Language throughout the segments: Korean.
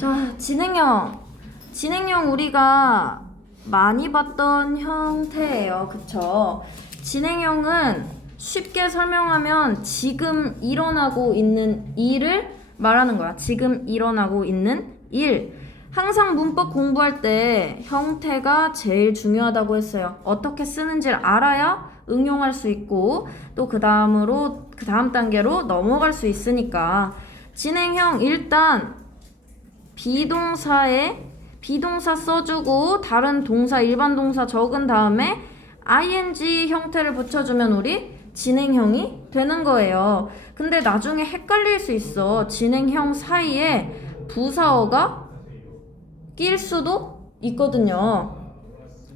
자, 진행형. 진행형 우리가 많이 봤던 형태예요. 그쵸? 진행형은 쉽게 설명하면 지금 일어나고 있는 일을 말하는 거야. 지금 일어나고 있는 일. 항상 문법 공부할 때 형태가 제일 중요하다고 했어요. 어떻게 쓰는지를 알아야 응용할 수 있고 또 그 다음 단계로 넘어갈 수 있으니까 진행형 일단 비동사 써주고 다른 동사 일반 동사 적은 다음에 ing 형태를 붙여주면 우리 진행형이 되는 거예요. 근데 나중에 헷갈릴 수 있어. 진행형 사이에 부사어가 낄 수도 있거든요.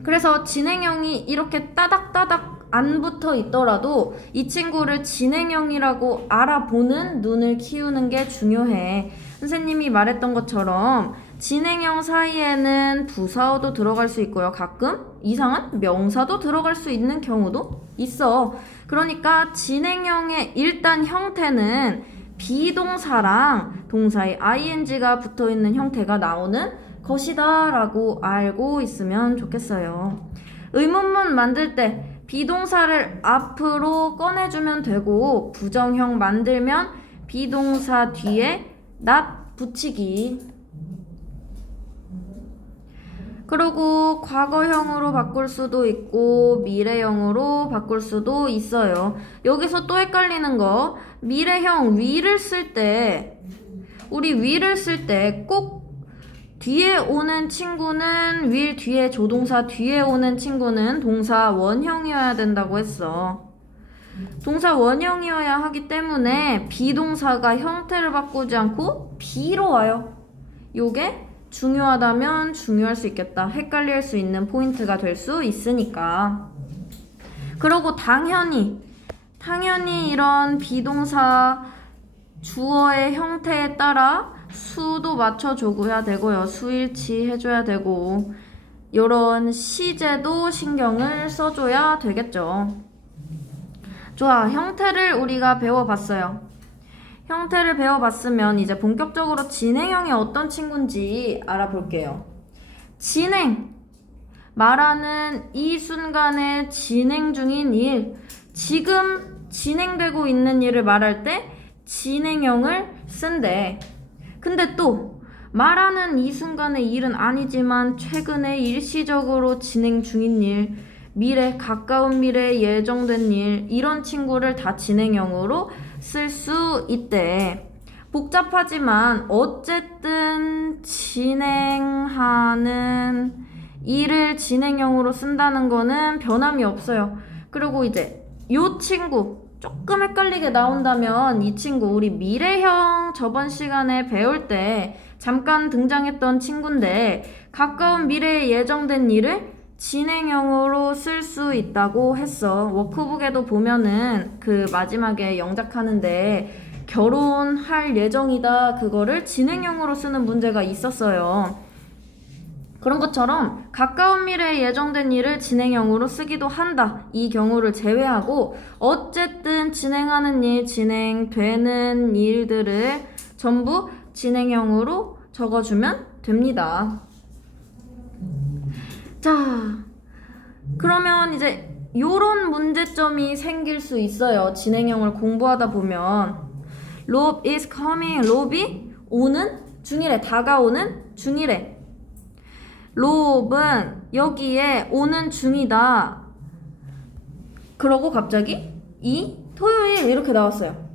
그래서 진행형이 이렇게 따닥따닥 안 붙어 있더라도 이 친구를 진행형이라고 알아보는 눈을 키우는 게 중요해. 선생님이 말했던 것처럼 진행형 사이에는 부사어도 들어갈 수 있고요. 가끔 이상한 명사도 들어갈 수 있는 경우도 있어. 그러니까 진행형의 일단 형태는 비동사랑 동사의 ing가 붙어 있는 형태가 나오는 것이다 라고 알고 있으면 좋겠어요. 의문문 만들 때 비동사를 앞으로 꺼내주면 되고 부정형 만들면 비동사 뒤에 not 붙이기. 그리고 과거형으로 바꿀 수도 있고 미래형으로 바꿀 수도 있어요. 여기서 또 헷갈리는 거 미래형 위를 쓸 때 우리 위를 쓸 때 꼭 뒤에 오는 친구는 will 뒤에 조동사 뒤에 오는 친구는 동사 원형이어야 된다고 했어. 동사 원형이어야 하기 때문에 비동사가 형태를 바꾸지 않고 be로 와요. 요게 중요하다면 중요할 수 있겠다. 헷갈릴 수 있는 포인트가 될 수 있으니까. 그리고 당연히 이런 비동사 주어의 형태에 따라 수도 맞춰줘야 되고요. 수일치 해줘야 되고 요런 시제도 신경을 써줘야 되겠죠. 좋아, 형태를 우리가 배워봤어요. 형태를 배워봤으면 이제 본격적으로 진행형이 어떤 친구인지 알아볼게요. 진행, 말하는 이 순간에 진행 중인 일, 지금 진행되고 있는 일을 말할 때 진행형을 쓴대. 근데 또 말하는 이 순간의 일은 아니지만 최근에 일시적으로 진행 중인 일, 미래, 가까운 미래에 예정된 일, 이런 친구를 다 진행형으로 쓸 수 있대. 복잡하지만 어쨌든 진행하는 일을 진행형으로 쓴다는 거는 변함이 없어요. 그리고 이제 요 친구 조금 헷갈리게 나온다면 이 친구 우리 미래형 저번 시간에 배울 때 잠깐 등장했던 친구인데 가까운 미래에 예정된 일을 진행형으로 쓸 수 있다고 했어. 워크북에도 보면은 그 마지막에 영작하는데 결혼할 예정이다 그거를 진행형으로 쓰는 문제가 있었어요. 그런 것처럼 가까운 미래에 예정된 일을 진행형으로 쓰기도 한다. 이 경우를 제외하고 어쨌든 진행하는 일, 진행되는 일들을 전부 진행형으로 적어주면 됩니다. 자, 그러면 이제 요런 문제점이 생길 수 있어요. 진행형을 공부하다 보면 Rob is coming. rob이 오는 중이래. 다가오는 중이래. 롭은 여기에 오는 중이다. 그러고 갑자기 이 토요일 이렇게 나왔어요.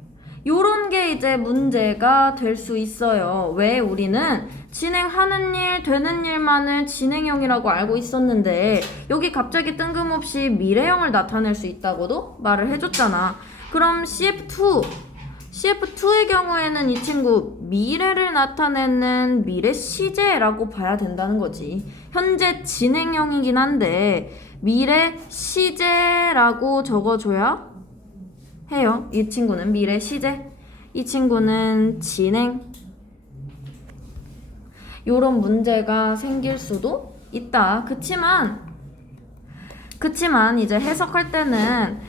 요런 게 이제 문제가 될 수 있어요. 왜 우리는 진행하는 일, 되는 일만을 진행형이라고 알고 있었는데 여기 갑자기 뜬금없이 미래형을 나타낼 수 있다고도 말을 해줬잖아. 그럼 CF2의 경우에는 이 친구 미래를 나타내는 미래 시제라고 봐야 된다는 거지. 현재 진행형이긴 한데 미래 시제라고 적어줘야 해요. 이 친구는 미래 시제, 이 친구는 진행. 요런 문제가 생길 수도 있다. 그치만 이제 해석할 때는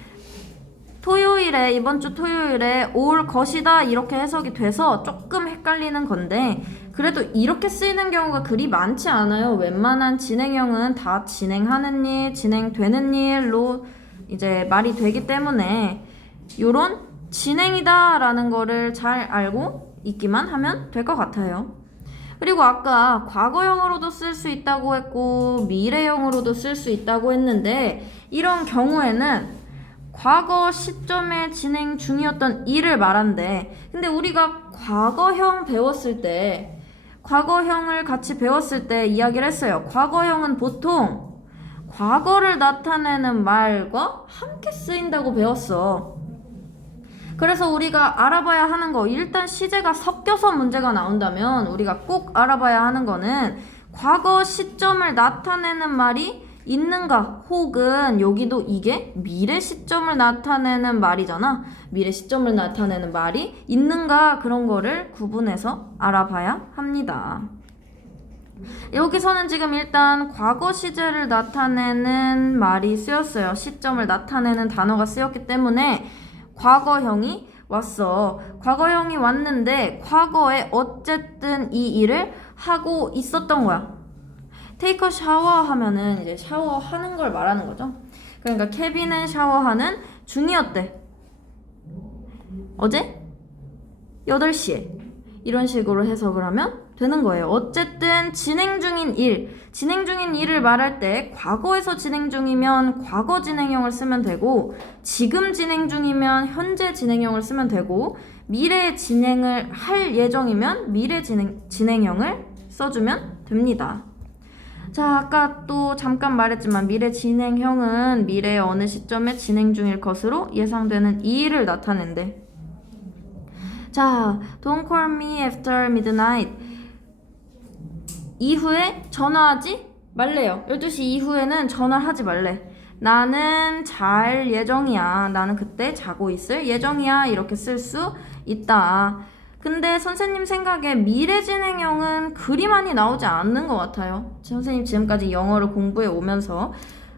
토요일에, 이번 주 토요일에 올 것이다 이렇게 해석이 돼서 조금 헷갈리는 건데, 그래도 이렇게 쓰이는 경우가 그리 많지 않아요. 웬만한 진행형은 다 진행하는 일, 진행되는 일로 이제 말이 되기 때문에 요런 진행이다 라는 거를 잘 알고 있기만 하면 될 것 같아요. 그리고 아까 과거형으로도 쓸 수 있다고 했고 미래형으로도 쓸 수 있다고 했는데, 이런 경우에는 과거 시점에 진행 중이었던 일을 말한대. 근데 우리가 과거형 배웠을 때, 과거형을 같이 배웠을 때 이야기를 했어요. 과거형은 보통 과거를 나타내는 말과 함께 쓰인다고 배웠어. 그래서 우리가 알아봐야 하는 거, 일단 시제가 섞여서 문제가 나온다면 우리가 꼭 알아봐야 하는 거는 과거 시점을 나타내는 말이 있는가, 혹은 여기도 이게 미래 시점을 나타내는 말이잖아. 미래 시점을 나타내는 말이 있는가, 그런 거를 구분해서 알아봐야 합니다. 여기서는 지금 일단 과거 시제를 나타내는 말이 쓰였어요. 시점을 나타내는 단어가 쓰였기 때문에 과거형이 왔어. 과거형이 왔는데 과거에 어쨌든 이 일을 하고 있었던 거야. 테이크 어 샤워 하면은 이제 샤워하는 걸 말하는 거죠. 그러니까 케빈은 샤워하는 중이었대. 어제 8시에. 이런 식으로 해석을 하면 되는 거예요. 어쨌든 진행 중인 일을 말할 때 과거에서 진행 중이면 과거 진행형을 쓰면 되고, 지금 진행 중이면 현재 진행형을 쓰면 되고, 미래 진행을 할 예정이면 미래 진행형을 써주면 됩니다. 자, 아까 또 잠깐 말했지만 미래 진행형은 미래의 어느 시점에 진행 중일 것으로 예상되는 이 일을 나타낸대. 자, don't call me after midnight. 이후에 전화하지 말래요. 12시 이후에는 전화하지 말래. 나는 잘 예정이야. 나는 그때 자고 있을 예정이야. 이렇게 쓸 수 있다. 근데 선생님 생각에 미래 진행형은 그리 많이 나오지 않는 것 같아요. 선생님 지금까지 영어를 공부해 오면서.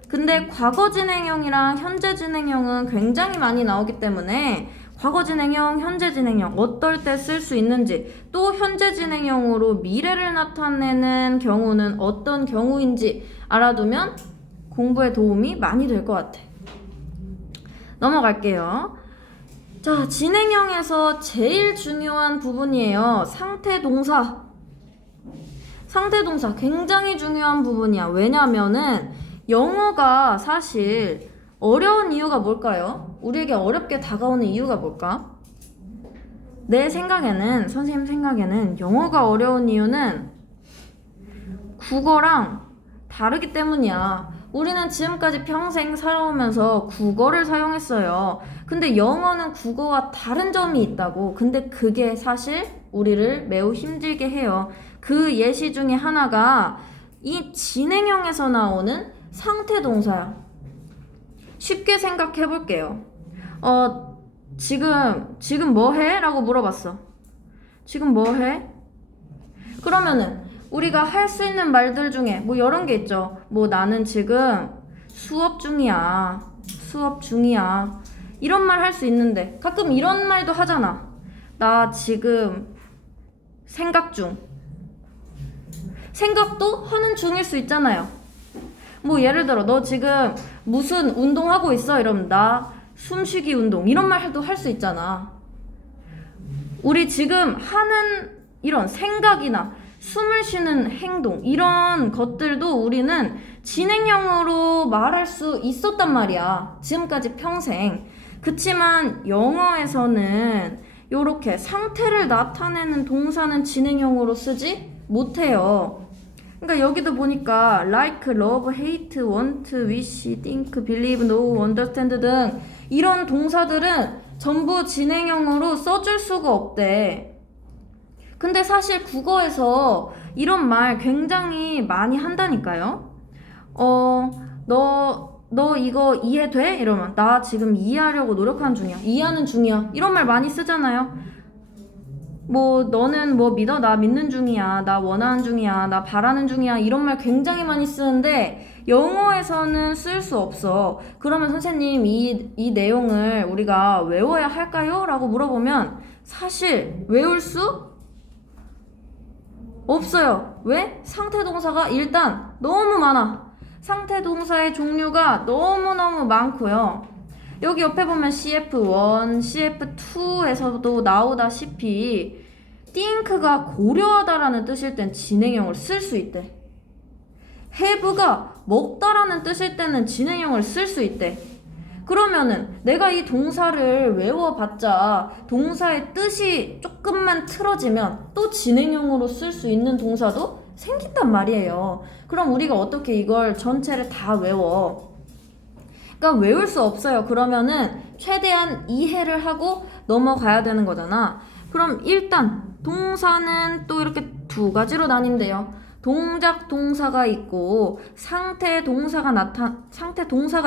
근데 과거 진행형이랑 현재 진행형은 굉장히 많이 나오기 때문에 과거 진행형, 현재 진행형 어떨 때 쓸 수 있는지, 또 현재 진행형으로 미래를 나타내는 경우는 어떤 경우인지 알아두면 공부에 도움이 많이 될 것 같아. 넘어갈게요. 자, 진행형에서 제일 중요한 부분이에요. 상태동사. 상태동사 굉장히 중요한 부분이야. 왜냐면은 영어가 사실 어려운 이유가 뭘까요? 우리에게 어렵게 다가오는 이유가 뭘까? 내 생각에는, 선생님 생각에는 영어가 어려운 이유는 국어랑 다르기 때문이야. 우리는 지금까지 평생 살아오면서 국어를 사용했어요. 근데 영어는 국어와 다른 점이 있다고. 근데 그게 사실 우리를 매우 힘들게 해요. 그 예시 중에 하나가 이 진행형에서 나오는 상태동사야. 쉽게 생각해 볼게요. 지금 뭐 해? 라고 물어봤어. 지금 뭐 해? 그러면은 우리가 할 수 있는 말들 중에 뭐 이런 게 있죠. 뭐 나는 지금 수업 중이야. 수업 중이야. 이런 말 할 수 있는데 가끔 이런 말도 하잖아. 나 지금 생각 중. 생각도 하는 중일 수 있잖아요. 뭐 예를 들어 너 지금 무슨 운동하고 있어? 이러면 나 숨쉬기 운동 이런 말도 할 수 있잖아. 우리 지금 하는 이런 생각이나 숨을 쉬는 행동 이런 것들도 우리는 진행형으로 말할 수 있었단 말이야. 지금까지 평생. 그치만 영어에서는 요렇게 상태를 나타내는 동사는 진행형으로 쓰지 못해요. 그러니까 여기도 보니까 like, love, hate, want, wish, think, believe, know, understand 등 이런 동사들은 전부 진행형으로 써줄 수가 없대. 근데 사실 국어에서 이런 말 굉장히 많이 한다니까요. 너 이거 이해돼? 이러면 나 지금 이해하려고 노력하는 중이야. 이해하는 중이야. 이런 말 많이 쓰잖아요. 뭐 너는 뭐 믿어? 나 믿는 중이야. 나 원하는 중이야. 나 바라는 중이야. 이런 말 굉장히 많이 쓰는데 영어에서는 쓸 수 없어. 그러면 선생님 이 내용을 우리가 외워야 할까요? 라고 물어보면 사실 외울 수 없어요. 왜? 상태 동사가 일단 너무 많아. 상태 동사의 종류가 너무너무 많고요. 여기 옆에 보면 CF1, CF2에서도 나오다시피 think가 고려하다라는 뜻일 땐 진행형을 쓸 수 있대. have가 먹다라는 뜻일 때는 진행형을 쓸 수 있대. 그러면은 내가 이 동사를 외워봤자 동사의 뜻이 조금만 틀어지면 또 진행형으로 쓸 수 있는 동사도 생긴단 말이에요. 그럼 우리가 어떻게 이걸 전체를 다 외워? 그러니까 외울 수 없어요. 그러면은 최대한 이해를 하고 넘어가야 되는 거잖아. 그럼 일단 동사는 또 이렇게 두 가지로 나뉜대요. 동작 동사가 있고 상태 동사가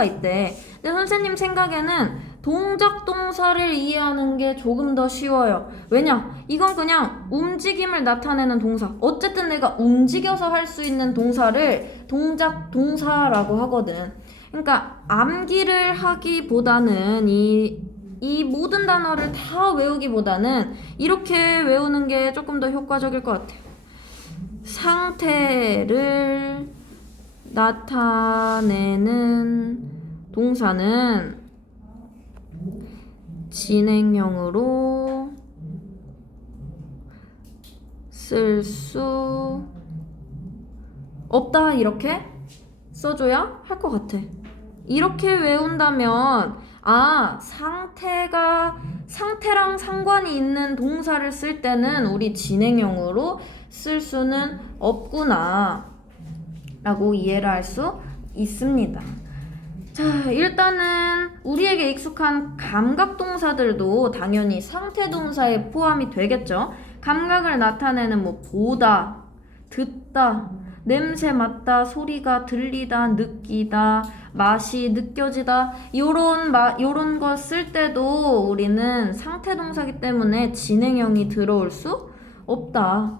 있대. 근데 선생님 생각에는 동작 동사를 이해하는 게 조금 더 쉬워요. 왜냐? 이건 그냥 움직임을 나타내는 동사. 어쨌든 내가 움직여서 할 수 있는 동사를 동작 동사라고 하거든. 그러니까 암기를 하기보다는 이 모든 단어를 다 외우기보다는 이렇게 외우는 게 조금 더 효과적일 것 같아요. 상태를 나타내는 동사는 진행형으로 쓸 수 없다. 이렇게 써줘야 할 것 같아. 이렇게 외운다면 상태랑 상관이 있는 동사를 쓸 때는 우리 진행형으로 쓸 수는 없구나 라고 이해를 할 수 있습니다. 자, 일단은 우리에게 익숙한 감각동사들도 당연히 상태동사에 포함이 되겠죠. 감각을 나타내는 뭐 보다, 듣다, 냄새 맡다, 소리가 들리다, 느끼다, 맛이 느껴지다, 요런 거 쓸 때도 우리는 상태 동사기 때문에 진행형이 들어올 수 없다.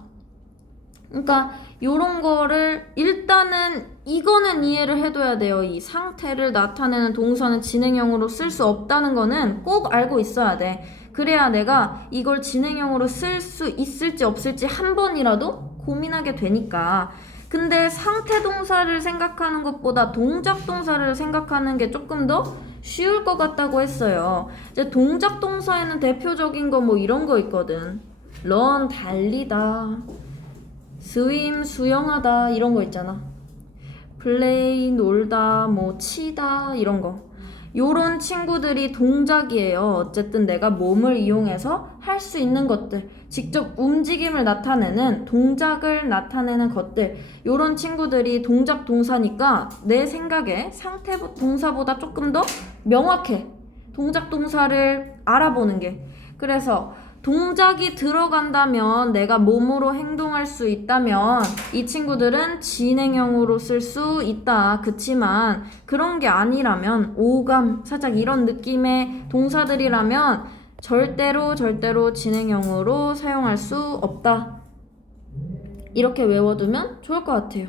그러니까 요런 거를 일단은 이거는 이해를 해둬야 돼요. 이 상태를 나타내는 동사는 진행형으로 쓸 수 없다는 거는 꼭 알고 있어야 돼. 그래야 내가 이걸 진행형으로 쓸 수 있을지 없을지 한 번이라도 고민하게 되니까. 근데 상태 동사를 생각하는 것보다 동작 동사를 생각하는 게 조금 더 쉬울 것 같다고 했어요. 이제 동작 동사에는 대표적인 거 뭐 이런 거 있거든. run 달리다, swim 수영하다 이런 거 있잖아. play 놀다, 뭐 치다 이런 거. 요런 친구들이 동작이에요. 어쨌든 내가 몸을 이용해서 할 수 있는 것들, 직접 움직임을 나타내는 동작을 나타내는 것들, 요런 친구들이 동작 동사니까 내 생각에 상태 동사보다 조금 더 명확해. 동작 동사를 알아보는 게. 그래서 동작이 들어간다면 내가 몸으로 행동할 수 있다면 이 친구들은 진행형으로 쓸 수 있다. 그치만 그런 게 아니라면 오감, 살짝 이런 느낌의 동사들이라면 절대로 진행형으로 사용할 수 없다. 이렇게 외워두면 좋을 것 같아요.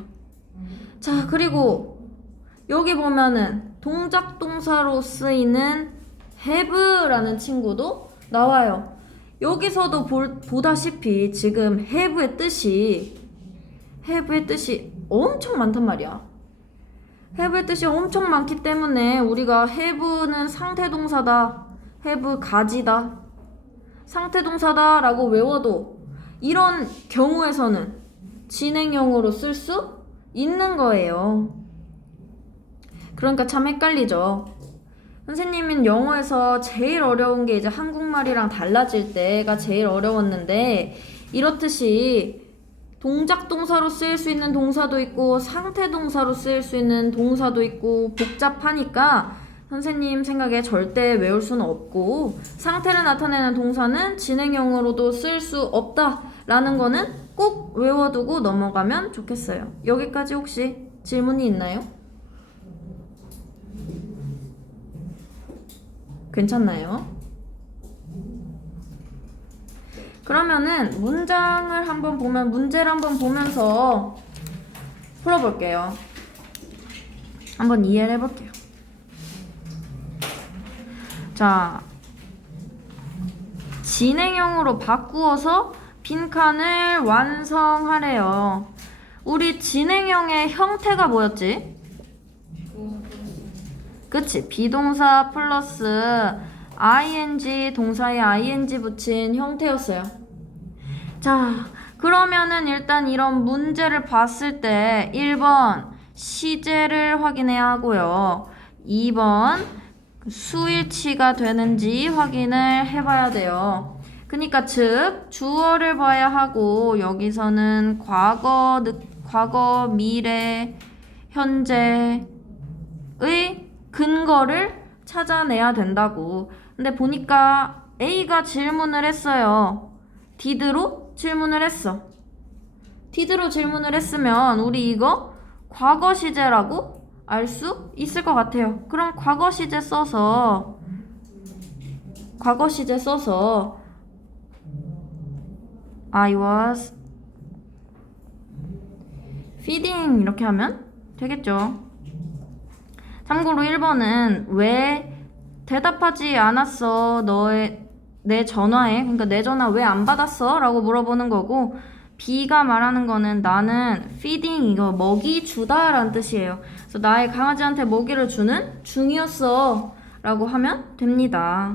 자, 그리고 여기 보면은 동작 동사로 쓰이는 have라는 친구도 나와요. 여기서도 보다시피 지금 have의 뜻이 엄청 많단 말이야. have의 뜻이 엄청 많기 때문에 우리가 have는 상태동사다, have 가지다, 상태동사다 라고 외워도 이런 경우에서는 진행형으로 쓸 수 있는 거예요. 그러니까 참 헷갈리죠. 선생님은 영어에서 제일 어려운 게 이제 한국말이랑 달라질 때가 제일 어려웠는데, 이렇듯이 동작 동사로 쓰일 수 있는 동사도 있고 상태 동사로 쓰일 수 있는 동사도 있고 복잡하니까 선생님 생각에 절대 외울 수는 없고, 상태를 나타내는 동사는 진행형으로도 쓸 수 없다라는 거는 꼭 외워두고 넘어가면 좋겠어요. 여기까지 혹시 질문이 있나요? 괜찮나요? 그러면은 문장을 한번 보면 문제를 한번 보면서 풀어볼게요. 한번 이해를 해볼게요. 자, 진행형으로 바꾸어서 빈칸을 완성하래요. 우리 진행형의 형태가 뭐였지? 그치? 비동사 플러스 ing, 동사에 ing 붙인 형태였어요. 자, 그러면은 일단 이런 문제를 봤을 때 1번 시제를 확인해야 하고요. 2번 수일치가 되는지 확인을 해봐야 돼요. 그러니까 즉 주어를 봐야 하고 여기서는 과거, 미래, 현재의 근거를 찾아내야 된다고. 근데 보니까 A가 질문을 했어요. did로 질문을 했어. did로 질문을 했으면 우리 이거 과거 시제라고 알 수 있을 것 같아요. 그럼 과거 시제 써서 I was feeding 이렇게 하면 되겠죠. 참고로 1번은 왜 대답하지 않았어? 내 전화에. 그러니까 내 전화 왜 안 받았어? 라고 물어보는 거고, B가 말하는 거는 나는 feeding 이거 먹이 주다 라는 뜻이에요. 그래서 나의 강아지한테 먹이를 주는 중이었어 라고 하면 됩니다.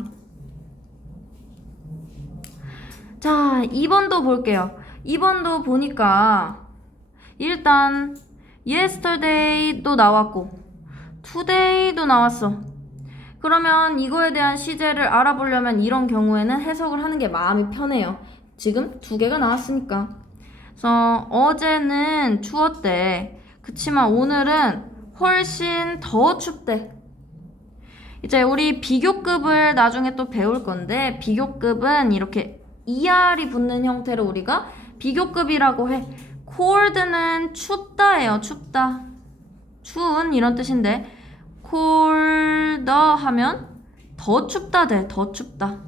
자, 2번도 볼게요. 2번도 보니까 일단 yesterday도 나왔고 today도 나왔어. 그러면 이거에 대한 시제를 알아보려면 이런 경우에는 해석을 하는 게 마음이 편해요. 지금 두 개가 나왔으니까. 그래서 어제는 추웠대. 그치만 오늘은 훨씬 더 춥대. 이제 우리 비교급을 나중에 또 배울 건데 비교급은 이렇게 ER이 붙는 형태로 우리가 비교급이라고 해. cold는 춥다예요. 춥다. 추운 이런 뜻인데 colder 하면 더 춥다 돼. 더 춥다.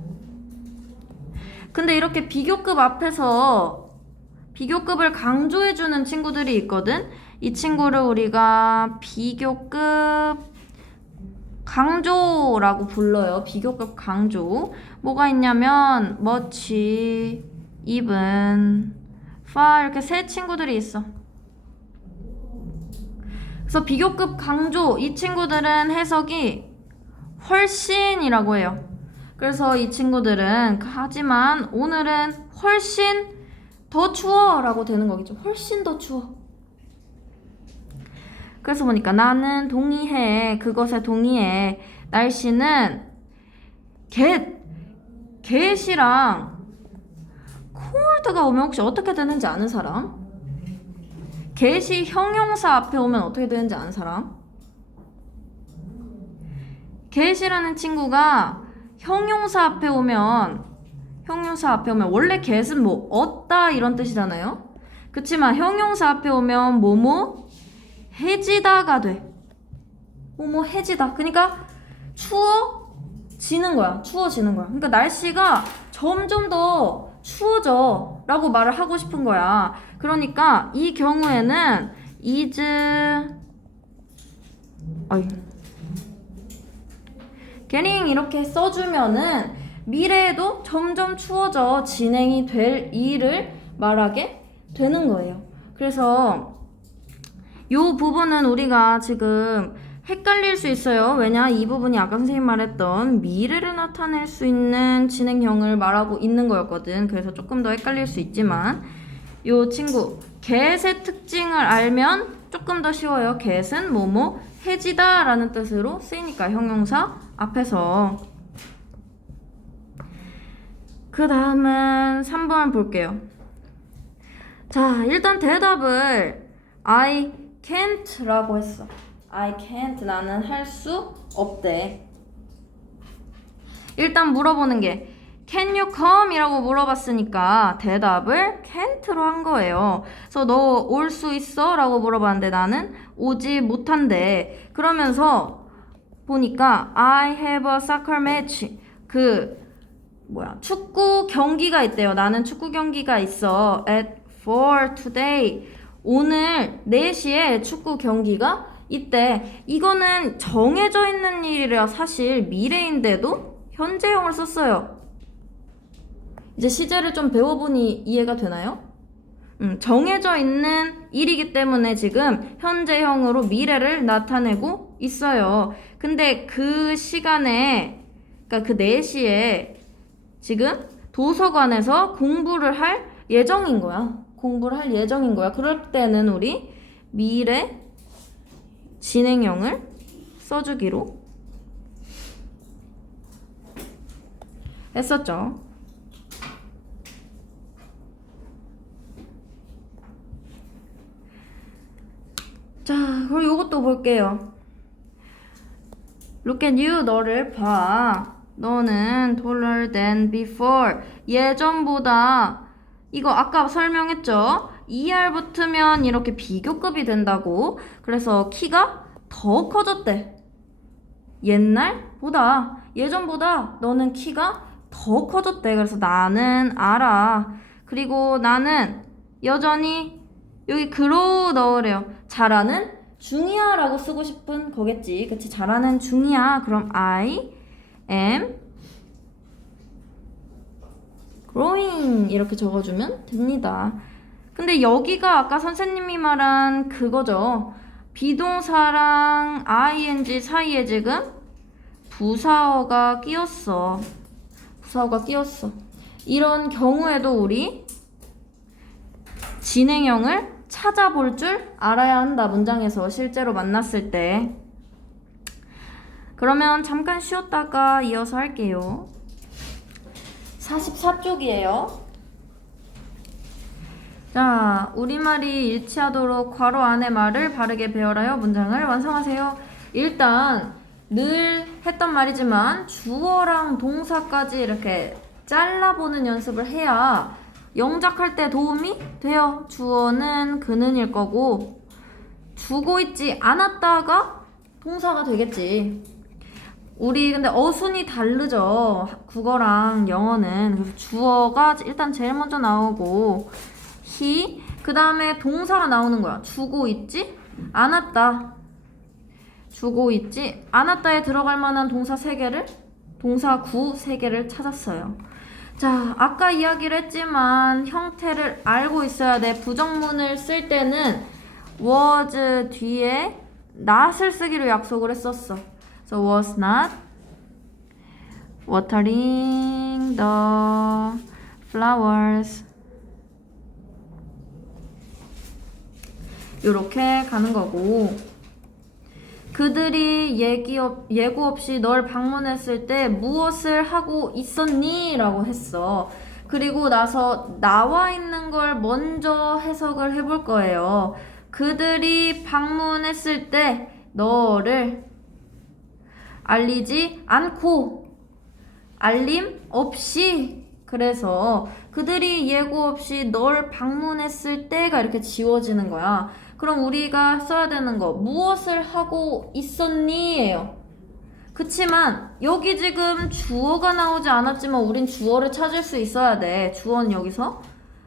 근데 이렇게 비교급 앞에서 비교급을 강조해주는 친구들이 있거든. 이 친구를 우리가 비교급 강조라고 불러요. 비교급 강조. 뭐가 있냐면 much, even, far 이렇게 세 친구들이 있어. 그래서 비교급 강조, 이 친구들은 해석이 훨씬이라고 해요. 그래서 이 친구들은 하지만 오늘은 훨씬 더 추워 라고 되는 거겠죠. 훨씬 더 추워. 그래서 보니까 나는 동의해. 그것에 동의해. 날씨는 get이랑 cold가 오면 혹시 어떻게 되는지 아는 사람? get이 형용사 앞에 오면 어떻게 되는지 아는 사람? get이라는 친구가 형용사 앞에 오면 원래 get은 뭐 얻다 이런 뜻이잖아요. 그치만 형용사 앞에 오면 뭐뭐 해지다가 돼. 뭐뭐 해지다. 그러니까 추워지는 거야. 그러니까 날씨가 점점 더 추워져 라고 말을 하고 싶은 거야. 그러니까 이 경우에는 is getting 이렇게 써주면은 미래에도 점점 추워져 진행이 될 일을 말하게 되는 거예요. 그래서 이 부분은 우리가 지금 헷갈릴 수 있어요. 왜냐? 이 부분이 아까 선생님 말했던 미래를 나타낼 수 있는 진행형을 말하고 있는 거였거든. 그래서 조금 더 헷갈릴 수 있지만 이 친구 get의 특징을 알면 조금 더 쉬워요. get은 뭐뭐 해지다 라는 뜻으로 쓰이니까 형용사 앞에서. 그 다음은 3번 볼게요. 자, 일단 대답을 I can't 라고 했어. I can't, 나는 할 수 없대. 일단 물어보는 게 Can you come? 이라고 물어봤으니까 대답을 can't로 한 거예요. 그래서 너 올 수 있어? 라고 물어봤는데 나는 오지 못한대. 그러면서 보니까 I have a soccer match. 그 축구 경기가 있대요. 나는 축구 경기가 있어. At 4 today. 오늘 4시에 축구 경기가 있대. 이거는 정해져 있는 일이라 사실 미래인데도 현재형을 썼어요. 이제 시제를 좀 배워보니 이해가 되나요? 정해져 있는 일이기 때문에 지금 현재형으로 미래를 나타내고 있어요. 근데 그 시간에, 그러니까 그 4시에 지금 도서관에서 공부를 할 예정인 거야. 그럴 때는 우리 미래 진행형을 써주기로 했었죠. 자, 그럼 이것도 볼게요. Look at you. 너를 봐. 너는 taller than before. 예전보다, 이거 아까 설명했죠? ER 붙으면 이렇게 비교급이 된다고. 그래서 키가 더 커졌대. 예전보다 너는 키가 더 커졌대. 그래서 나는 알아. 그리고 나는 여전히 여기 grow 넣으래요. 잘하는 중이야 라고 쓰고 싶은 거겠지. 그치? 잘하는 중이야. 그럼 I am growing 이렇게 적어주면 됩니다. 근데 여기가 아까 선생님이 말한 그거죠. 비동사랑 ing 사이에 지금 부사어가 끼었어. 이런 경우에도 우리 진행형을 찾아볼 줄 알아야 한다. 문장에서 실제로 만났을 때. 그러면 잠깐 쉬었다가 이어서 할게요. 44쪽이에요. 자, 우리말이 일치하도록 괄호 안의 말을 바르게 배열하여 문장을 완성하세요. 일단 늘 했던 말이지만 주어랑 동사까지 이렇게 잘라보는 연습을 해야 영작할 때 도움이 돼요. 주어는 그는일 거고 주고 있지 않았다가 동사가 되겠지. 우리 근데 어순이 다르죠. 국어랑 영어는. 그래서 주어가 일단 제일 먼저 나오고 he 그 다음에 동사가 나오는 거야. 주고 있지 않았다. 에 들어갈 만한 동사 3개를 동사 구 3개를 찾았어요. 자, 아까 이야기를 했지만 형태를 알고 있어야 돼. 부정문을 쓸 때는 was 뒤에 not을 쓰기로 약속을 했었어. So was not watering the flowers. 이렇게 가는 거고, 그들이 예고 없이 널 방문했을 때 무엇을 하고 있었니? 라고 했어. 그리고 나서 나와 있는 걸 먼저 해석을 해볼 거예요. 그들이 방문했을 때 너를 알리지 않고 알림 없이, 그래서 그들이 예고 없이 널 방문했을 때가 이렇게 지워지는 거야. 그럼 우리가 써야 되는 거 무엇을 하고 있었니? 예요. 그치만 여기 지금 주어가 나오지 않았지만 우린 주어를 찾을 수 있어야 돼. 주어는 여기서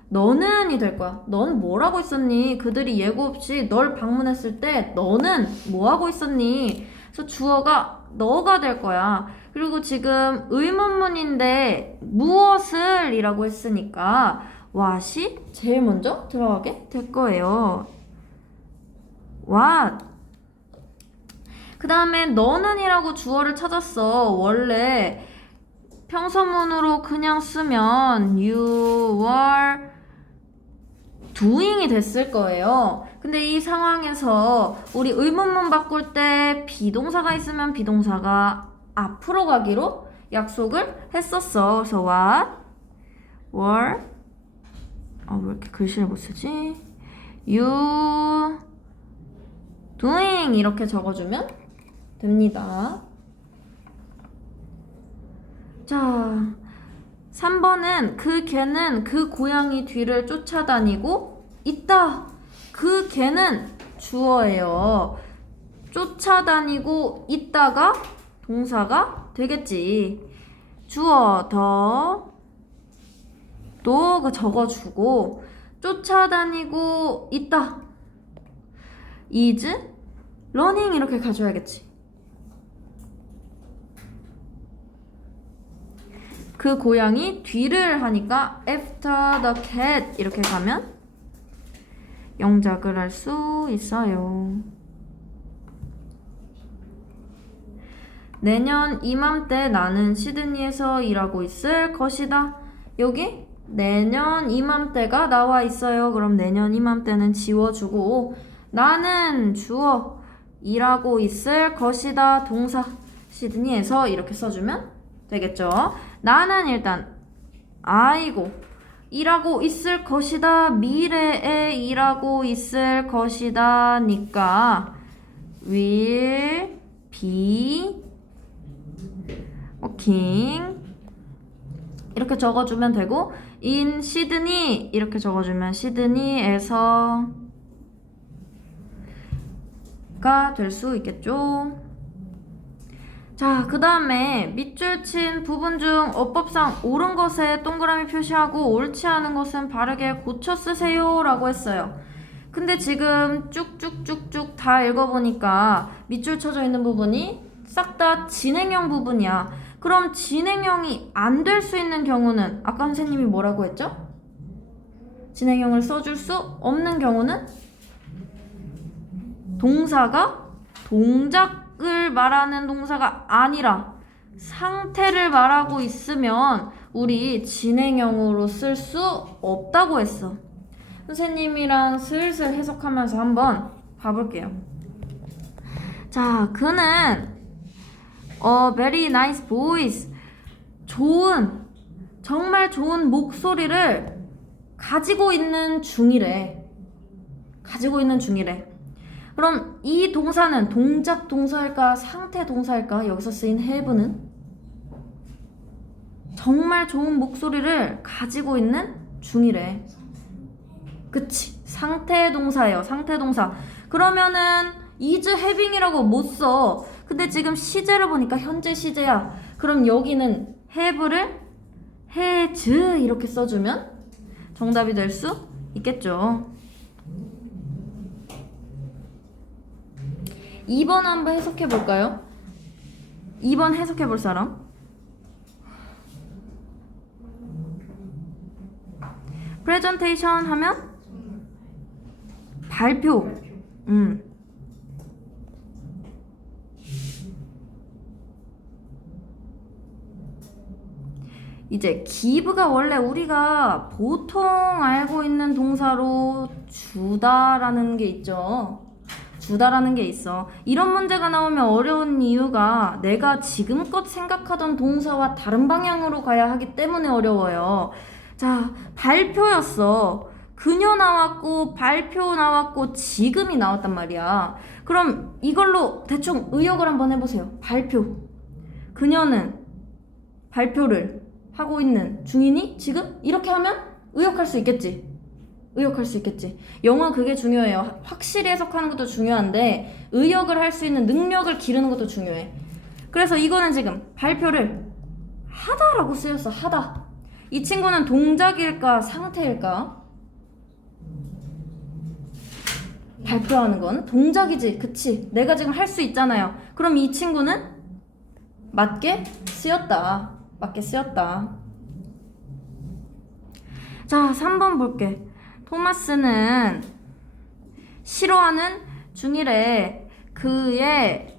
너는이 될 거야. 넌 뭘 하고 있었니? 그들이 예고 없이 널 방문했을 때 너는 뭐 하고 있었니? 그래서 주어가 너가 될 거야. 그리고 지금 의문문인데 무엇을 이라고 했으니까 what이 제일 먼저 들어가게 될 거예요. what. 그 다음에 너는 이라고 주어를 찾았어. 원래 평서문으로 그냥 쓰면 you were doing이 됐을 거예요. 근데 이 상황에서 우리 의문문 바꿀 때 비동사가 있으면 비동사가 앞으로 가기로 약속을 했었어. 그래서 what were 왜 이렇게 글씨를 못 쓰지? you doing 이렇게 적어주면 됩니다. 자, 3번은 그 개는 그 고양이 뒤를 쫓아다니고 있다. 그 개는 주어예요. 쫓아다니고 있다가 동사가 되겠지. 주어 더도 그 적어주고 쫓아다니고 있다. is running 이렇게 가져야겠지. 그 고양이 뒤를 하니까 after the cat 이렇게 가면 영작을 할 수 있어요. 내년 이맘때 나는 시드니에서 일하고 있을 것이다. 여기 내년 이맘때가 나와 있어요. 그럼 내년 이맘때는 지워주고 나는 주어 일하고 있을 것이다. 동사 시드니에서 이렇게 써주면 되겠죠. 나는 일단 I고 일하고 있을 것이다. 미래에 일하고 있을 것이다. 니까 will be working 이렇게 적어주면 되고 in 시드니 이렇게 적어주면 시드니에서 가 될 수 있겠죠. 자, 그 다음에 밑줄 친 부분 중 어법상 옳은 것에 동그라미 표시하고 옳지 않은 것은 바르게 고쳐 쓰세요 라고 했어요. 근데 지금 쭉쭉쭉쭉 다 읽어보니까 밑줄 쳐져 있는 부분이 싹 다 진행형 부분이야. 그럼 진행형이 안 될 수 있는 경우는 아까 선생님이 뭐라고 했죠? 진행형을 써줄 수 없는 경우는 동사가 동작을 말하는 동사가 아니라 상태를 말하고 있으면 우리 진행형으로 쓸 수 없다고 했어. 선생님이랑 슬슬 해석하면서 한번 봐볼게요. 자, 그는 very nice voice. 정말 좋은 목소리를 가지고 있는 중이래. 그럼 이 동사는 동작 동사일까? 상태 동사일까? 여기서 쓰인 have는 정말 좋은 목소리를 가지고 있는 중이래. 그치? 상태 동사예요. 상태 동사. 그러면은 is having이라고 못 써. 근데 지금 시제를 보니까 현재 시제야. 그럼 여기는 have를 has 이렇게 써주면 정답이 될 수 있겠죠. 2번 한번 해석해 볼까요? 2번 해석해 볼 사람? 프레젠테이션 하면 발표. 이제 give가 원래 우리가 보통 알고 있는 동사로 주다라는 게 있죠. 주다라는 게 있어. 이런 문제가 나오면 어려운 이유가 내가 지금껏 생각하던 동사와 다른 방향으로 가야 하기 때문에 어려워요. 자, 발표였어. 그녀 나왔고 발표 나왔고 지금이 나왔단 말이야. 그럼 이걸로 대충 의역을 한번 해보세요. 발표. 그녀는 발표를 하고 있는 중이니 지금? 이렇게 하면 의역할 수 있겠지. 영어 그게 중요해요. 확실히 해석하는 것도 중요한데 의역을 할 수 있는 능력을 기르는 것도 중요해. 그래서 이거는 지금 발표를 하다라고 쓰였어. 하다. 이 친구는 동작일까 상태일까? 발표하는 건 동작이지. 그치? 내가 지금 할 수 있잖아요. 그럼 이 친구는 맞게 쓰였다. 자, 3번 볼게. 토마스는 싫어하는 중이래. 그의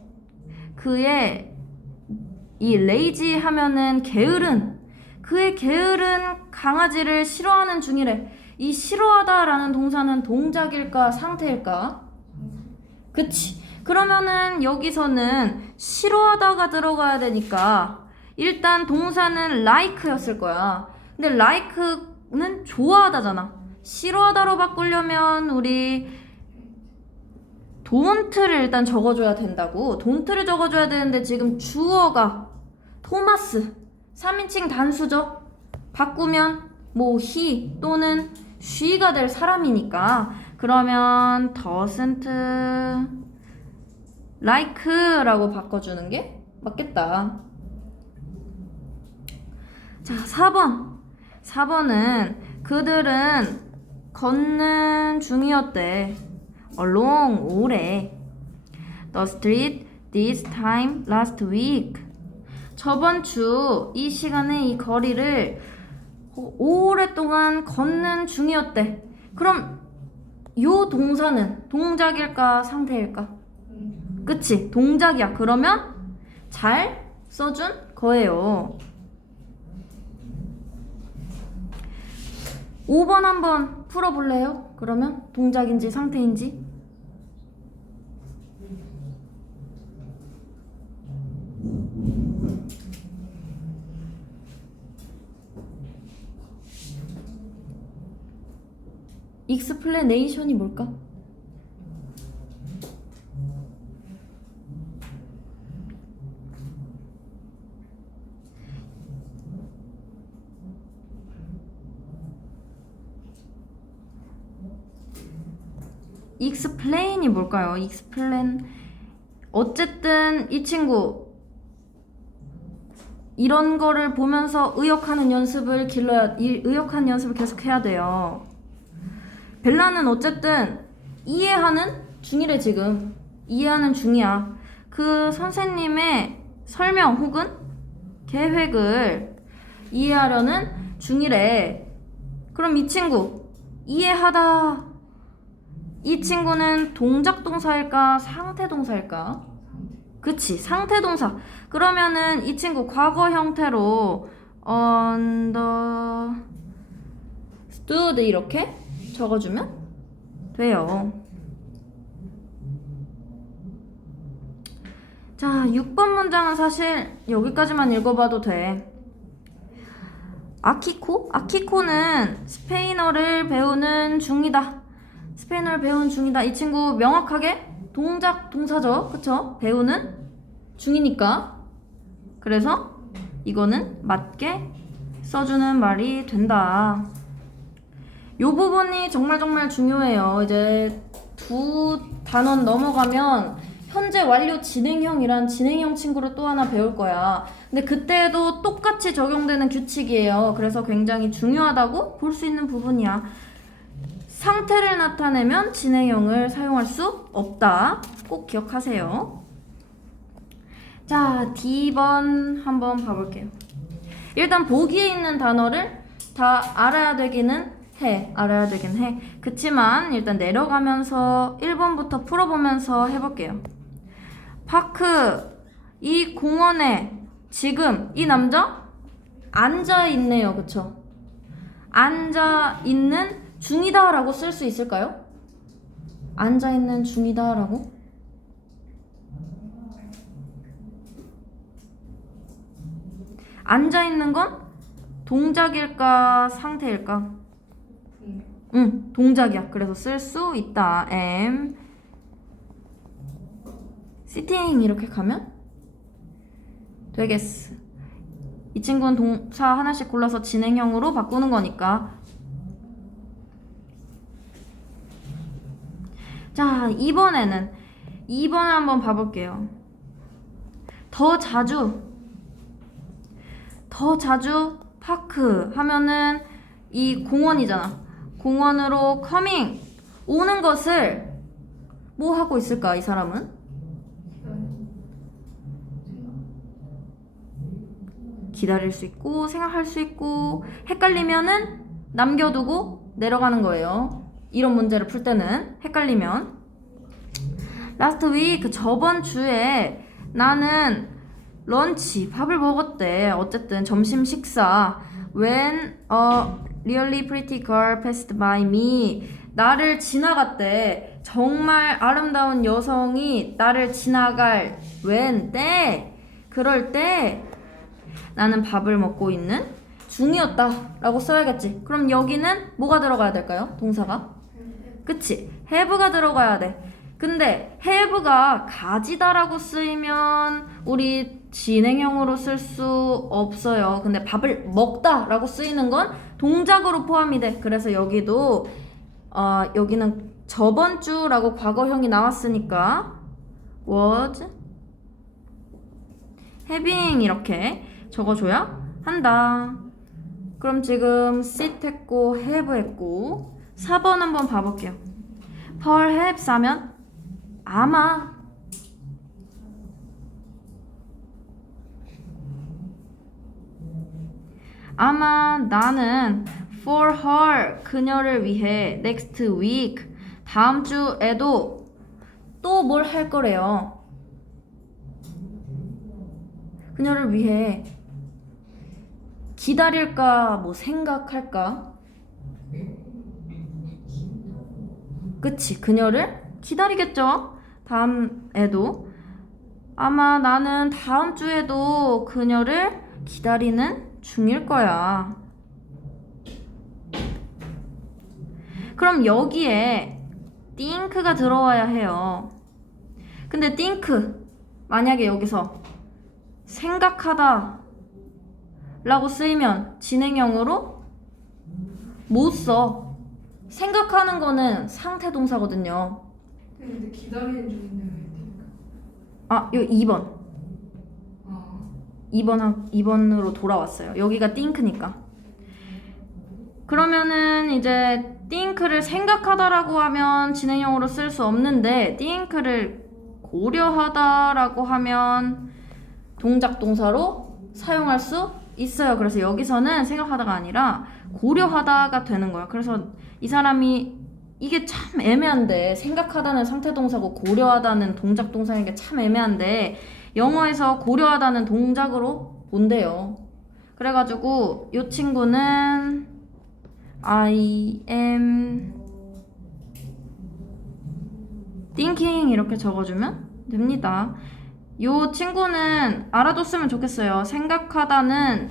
이 레이지 하면은 게으른. 그의 게으른 강아지를 싫어하는 중이래. 이 싫어하다라는 동사는 동작일까 상태일까? 그치. 그러면은 여기서는 싫어하다가 들어가야 되니까 일단 동사는 like였을 거야. 근데 like는 좋아하다잖아. 싫어하다로 바꾸려면 우리 don't를 일단 적어줘야 된다고. don't를 적어줘야 되는데 지금 주어가 토마스 3인칭 단수죠. 바꾸면 뭐 he 또는 she가 될 사람이니까 그러면 doesn't like라고 바꿔주는 게 맞겠다. 자, 4번. 4번은 그들은 걷는 중이었대. along 오래. The street this time last week. 저번 주 이 시간에 이 거리를 오랫동안 걷는 중이었대. 그럼 요 동사는 동작일까 상태일까? 그치? 동작이야. 그러면 잘 써준 거예요. 5번 한번 풀어볼래요? 그러면 동작인지 상태인지? 익스플레네이션이 뭘까? explain이 뭘까요? explain. 어쨌든 이 친구 이런 거를 보면서 의역하는 연습을 의역하는 연습을 계속 해야 돼요. 벨라는 어쨌든 이해하는 중이래. 지금 이해하는 중이야. 그 선생님의 설명 혹은 계획을 이해하려는 중이래. 그럼 이 친구 이해하다, 이 친구는 동작 동사일까 상태 동사일까? 그치, 상태 동사. 그러면은 이 친구 과거 형태로 understood 이렇게 적어주면 돼요. 자, 6번 문장은 사실 여기까지만 읽어봐도 돼. 아키코? 아키코는 스페인어를 배우는 중이다. 스페인어를 배우는 중이다. 이 친구 명확하게 동작 동사죠. 그쵸? 배우는 중이니까. 그래서 이거는 맞게 써주는 말이 된다. 요 부분이 정말 중요해요. 이제 두 단원 넘어가면 현재 완료 진행형이란 진행형 친구를 또 하나 배울 거야. 근데 그때도 똑같이 적용되는 규칙이에요. 그래서 굉장히 중요하다고 볼 수 있는 부분이야. 상태를 나타내면 진행형을 사용할 수 없다. 꼭 기억하세요. 자, D번 한번 봐볼게요. 일단 보기에 있는 단어를 다 알아야 되긴 해. 그치만 일단 내려가면서 1번부터 풀어보면서 해볼게요. 파크, 이 공원에 지금 이 남자 앉아있네요. 그쵸? 앉아있는 중이다 라고 쓸 수 있을까요? 앉아있는 중이다 라고? 앉아있는 건 동작일까 상태일까? 응, 동작이야. 그래서 쓸 수 있다. am sitting 이렇게 가면 되겠어. 이 친구는 동사 하나씩 골라서 진행형으로 바꾸는 거니까. 자, 2번을 한번 봐볼게요. 더 자주 파크 하면은 이 공원이잖아. 공원으로 coming 오는 것을 뭐 하고 있을까? 이 사람은 기다릴 수 있고 생각할 수 있고, 헷갈리면은 남겨두고 내려가는 거예요. 이런 문제를 풀 때는 헷갈리면. last week 저번 주에 나는 런치 밥을 먹었대. 어쨌든 점심 식사. when a really pretty girl passed by me. 나를 지나갔대. 정말 아름다운 여성이 나를 지나갈 when 때, 그럴 때 나는 밥을 먹고 있는 중이었다 라고 써야겠지. 그럼 여기는 뭐가 들어가야 될까요? 동사가? 그치? have가 들어가야 돼. 근데 have가 가지다 라고 쓰이면 우리 진행형으로 쓸 수 없어요. 근데 밥을 먹다 라고 쓰이는 건 동작으로 포함이 돼. 그래서 여기도 여기는 저번 주라고 과거형이 나왔으니까 was having 이렇게 적어줘야 한다. 그럼 지금 sit 했고 have 했고 4번 한번 봐볼게요. perhaps 하면 아마 나는 for her 그녀를 위해 next week 다음 주에도 또 뭘 할 거래요. 그녀를 위해 기다릴까 뭐 생각할까? 그치, 그녀를 기다리겠죠. 다음에도 아마 나는 다음 주에도 그녀를 기다리는 중일 거야. 그럼 여기에 think가 들어와야 해요. 근데 think 만약에 여기서 생각하다 라고 쓰이면 진행형으로 못 써. 생각하는 거는 상태 동사거든요. 근데 기다리는 중인데 왜 think? 아, 여기 2번. 아, 2번으로 돌아왔어요. 여기가 think니까. 그러면은 이제 think를 생각하다라고 하면 진행형으로 쓸 수 없는데 think를 고려하다라고 하면 동작 동사로 사용할 수 있어요. 그래서 여기서는 생각하다가 아니라 고려하다가 되는 거야. 그래서 이 사람이 이게 참 애매한데 생각하다는 상태 동사고 고려하다는 동작 동사인 게 참 애매한데 영어에서 고려하다는 동작으로 본대요. 그래가지고 이 친구는 I am thinking 이렇게 적어주면 됩니다. 이 친구는 알아뒀으면 좋겠어요. 생각하다는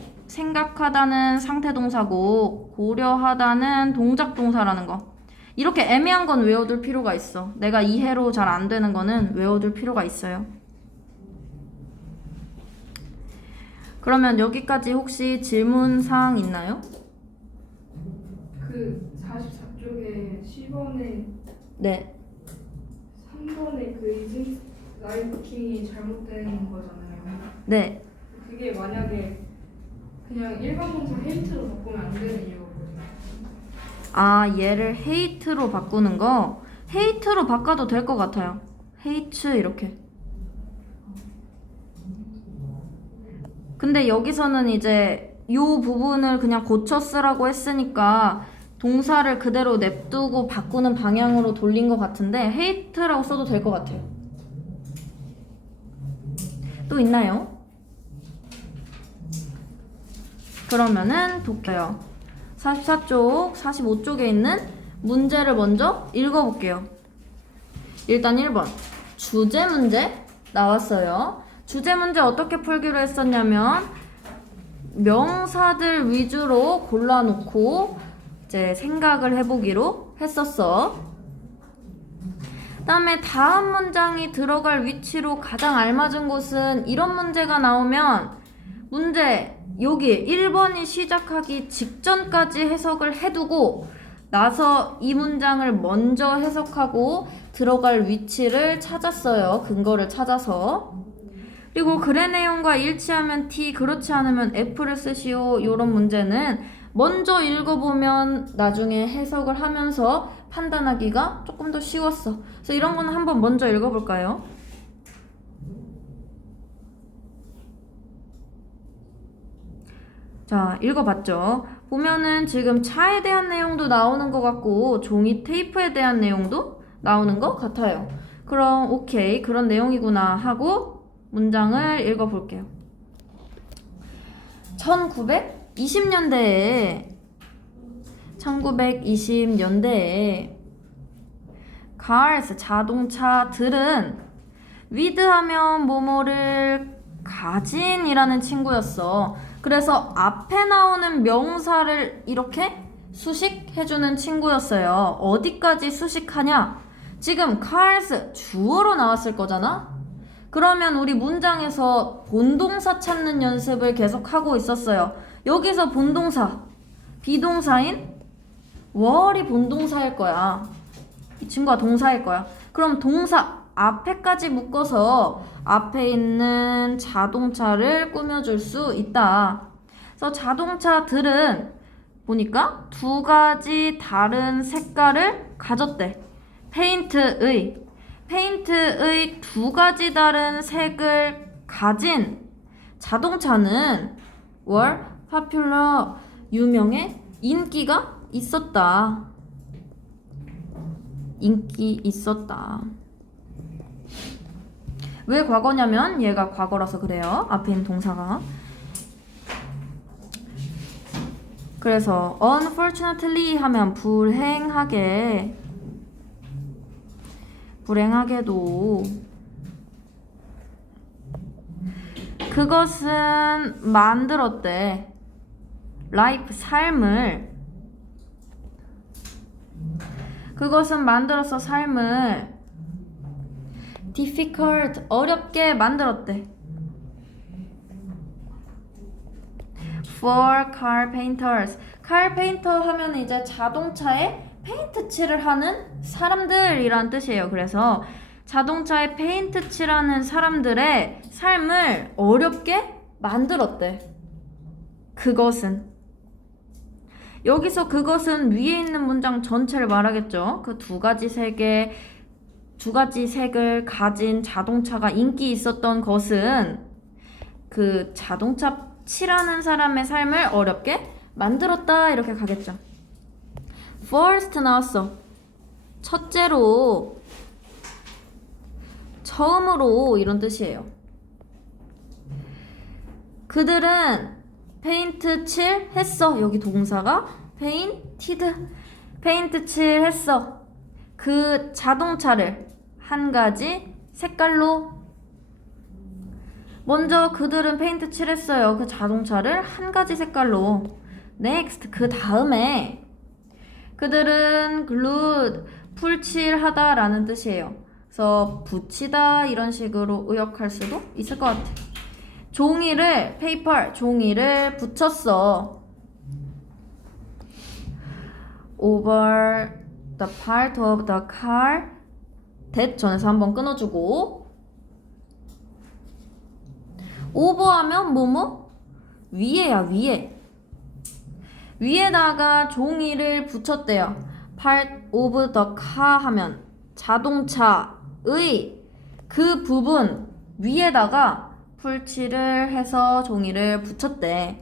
상태 동사고 고려하다는 동작 동사라는 거. 이렇게 애매한 건 외워둘 필요가 있어. 내가 이해로 잘 안 되는 거는 외워둘 필요가 있어요. 그러면 여기까지 혹시 질문사항 있나요? 그 44쪽에 10번에 네. 3번에 그 isn't like이 잘못된 거잖아요. 네. 그게 만약에 그냥 일반 동사 hate로 바꾸면 안 되는 이유가 뭐예요? 아, 얘를 hate로 바꾸는 거 hate로 바꿔도 될 것 같아요. hate 이렇게. 근데 여기서는 이제 요 부분을 그냥 고쳐 쓰라고 했으니까 동사를 그대로 냅두고 바꾸는 방향으로 돌린 것 같은데 hate라고 써도 될 것 같아요. 또 있나요? 그러면은 볼게요. 44쪽, 45쪽에 있는 문제를 먼저 읽어볼게요. 일단 1번 주제 문제 나왔어요. 주제 문제 어떻게 풀기로 했었냐면 명사들 위주로 골라놓고 이제 생각을 해보기로 했었어. 그다음에 다음 문장이 들어갈 위치로 가장 알맞은 곳은 이런 문제가 나오면 문제 여기 1번이 시작하기 직전까지 해석을 해두고 나서 이 문장을 먼저 해석하고 들어갈 위치를 찾았어요. 근거를 찾아서. 그리고 글의 내용과 일치하면 T, 그렇지 않으면 F를 쓰시오. 이런 문제는 먼저 읽어보면 나중에 해석을 하면서 판단하기가 조금 더 쉬웠어. 그래서 이런 거는 한번 먼저 읽어볼까요? 자, 읽어봤죠? 보면은 지금 차에 대한 내용도 나오는 것 같고 종이 테이프에 대한 내용도 나오는 것 같아요. 그럼 오케이, 그런 내용이구나 하고 문장을 읽어볼게요. 1920년대에 cars, 자동차들은 with 하면 뭐뭐를 가진이라는 친구였어. 그래서 앞에 나오는 명사를 이렇게 수식해주는 친구였어요. 어디까지 수식하냐? 지금 cars 주어로 나왔을 거잖아? 그러면 우리 문장에서 본동사 찾는 연습을 계속 하고 있었어요. 여기서 본동사, 비동사인 were이 본동사일 거야. 이 친구가 동사일 거야. 그럼 동사 앞에까지 묶어서 앞에 있는 자동차를 꾸며줄 수 있다. 그래서 자동차들은 보니까 두 가지 다른 색깔을 가졌대. 페인트의 두 가지 다른 색을 가진 자동차는 were popular, 유명해, 인기가 있었다. 인기 있었다. 왜 과거냐면 얘가 과거라서 그래요. 앞에 있는 동사가. 그래서 unfortunately 하면 불행하게도 그것은 만들었대. life, 삶을. 그것은 만들어서 삶을 difficult, 어렵게 만들었대. for car painters. car painter 하면 이제 자동차에 페인트 칠을 하는 사람들이란 뜻이에요. 그래서 자동차에 페인트 칠하는 사람들의 삶을 어렵게 만들었대. 그것은. 여기서 그것은 위에 있는 문장 전체를 말하겠죠. 그 두 가지 색을 가진 자동차가 인기 있었던 것은 그 자동차 칠하는 사람의 삶을 어렵게 만들었다. 이렇게 가겠죠. first 나왔어. 첫째로, 처음으로 이런 뜻이에요. 그들은 페인트 칠 했어. 여기 동사가 페인트 칠 했어. 그 자동차를 한 가지 색깔로. 먼저 그들은 페인트 칠했어요. 그 자동차를 한 가지 색깔로. next, 그 다음에 그들은 glued, 풀칠하다 라는 뜻이에요. 그래서 붙이다 이런 식으로 의역할 수도 있을 것 같아. 종이를 붙였어. over the part of the car that 전에서 한번 끊어주고, 오버하면 뭐뭐? 위에야, 위에다가 종이를 붙였대요. part of the car 하면 자동차의 그 부분 위에다가 풀칠을 해서 종이를 붙였대.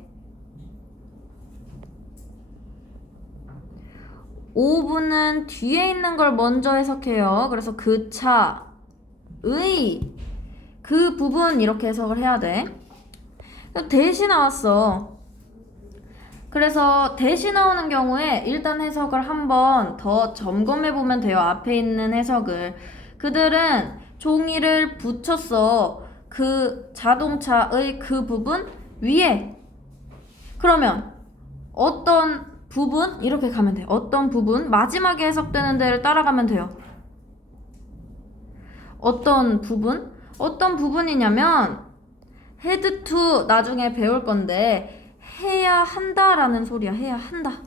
오브는 뒤에 있는 걸 먼저 해석해요. 그래서 그 차의 그 부분 이렇게 해석을 해야 돼. 대시 나왔어. 그래서 대시 나오는 경우에 일단 해석을 한번 더 점검해 보면 돼요. 앞에 있는 해석을. 그들은 종이를 붙였어. 그 자동차의 그 부분 위에. 그러면 어떤 부분? 이렇게 가면 돼요. 어떤 부분? 마지막에 해석되는 데를 따라가면 돼요. 어떤 부분? 어떤 부분이냐면 had to 나중에 배울 건데 해야 한다라는 소리야. 해야 한다.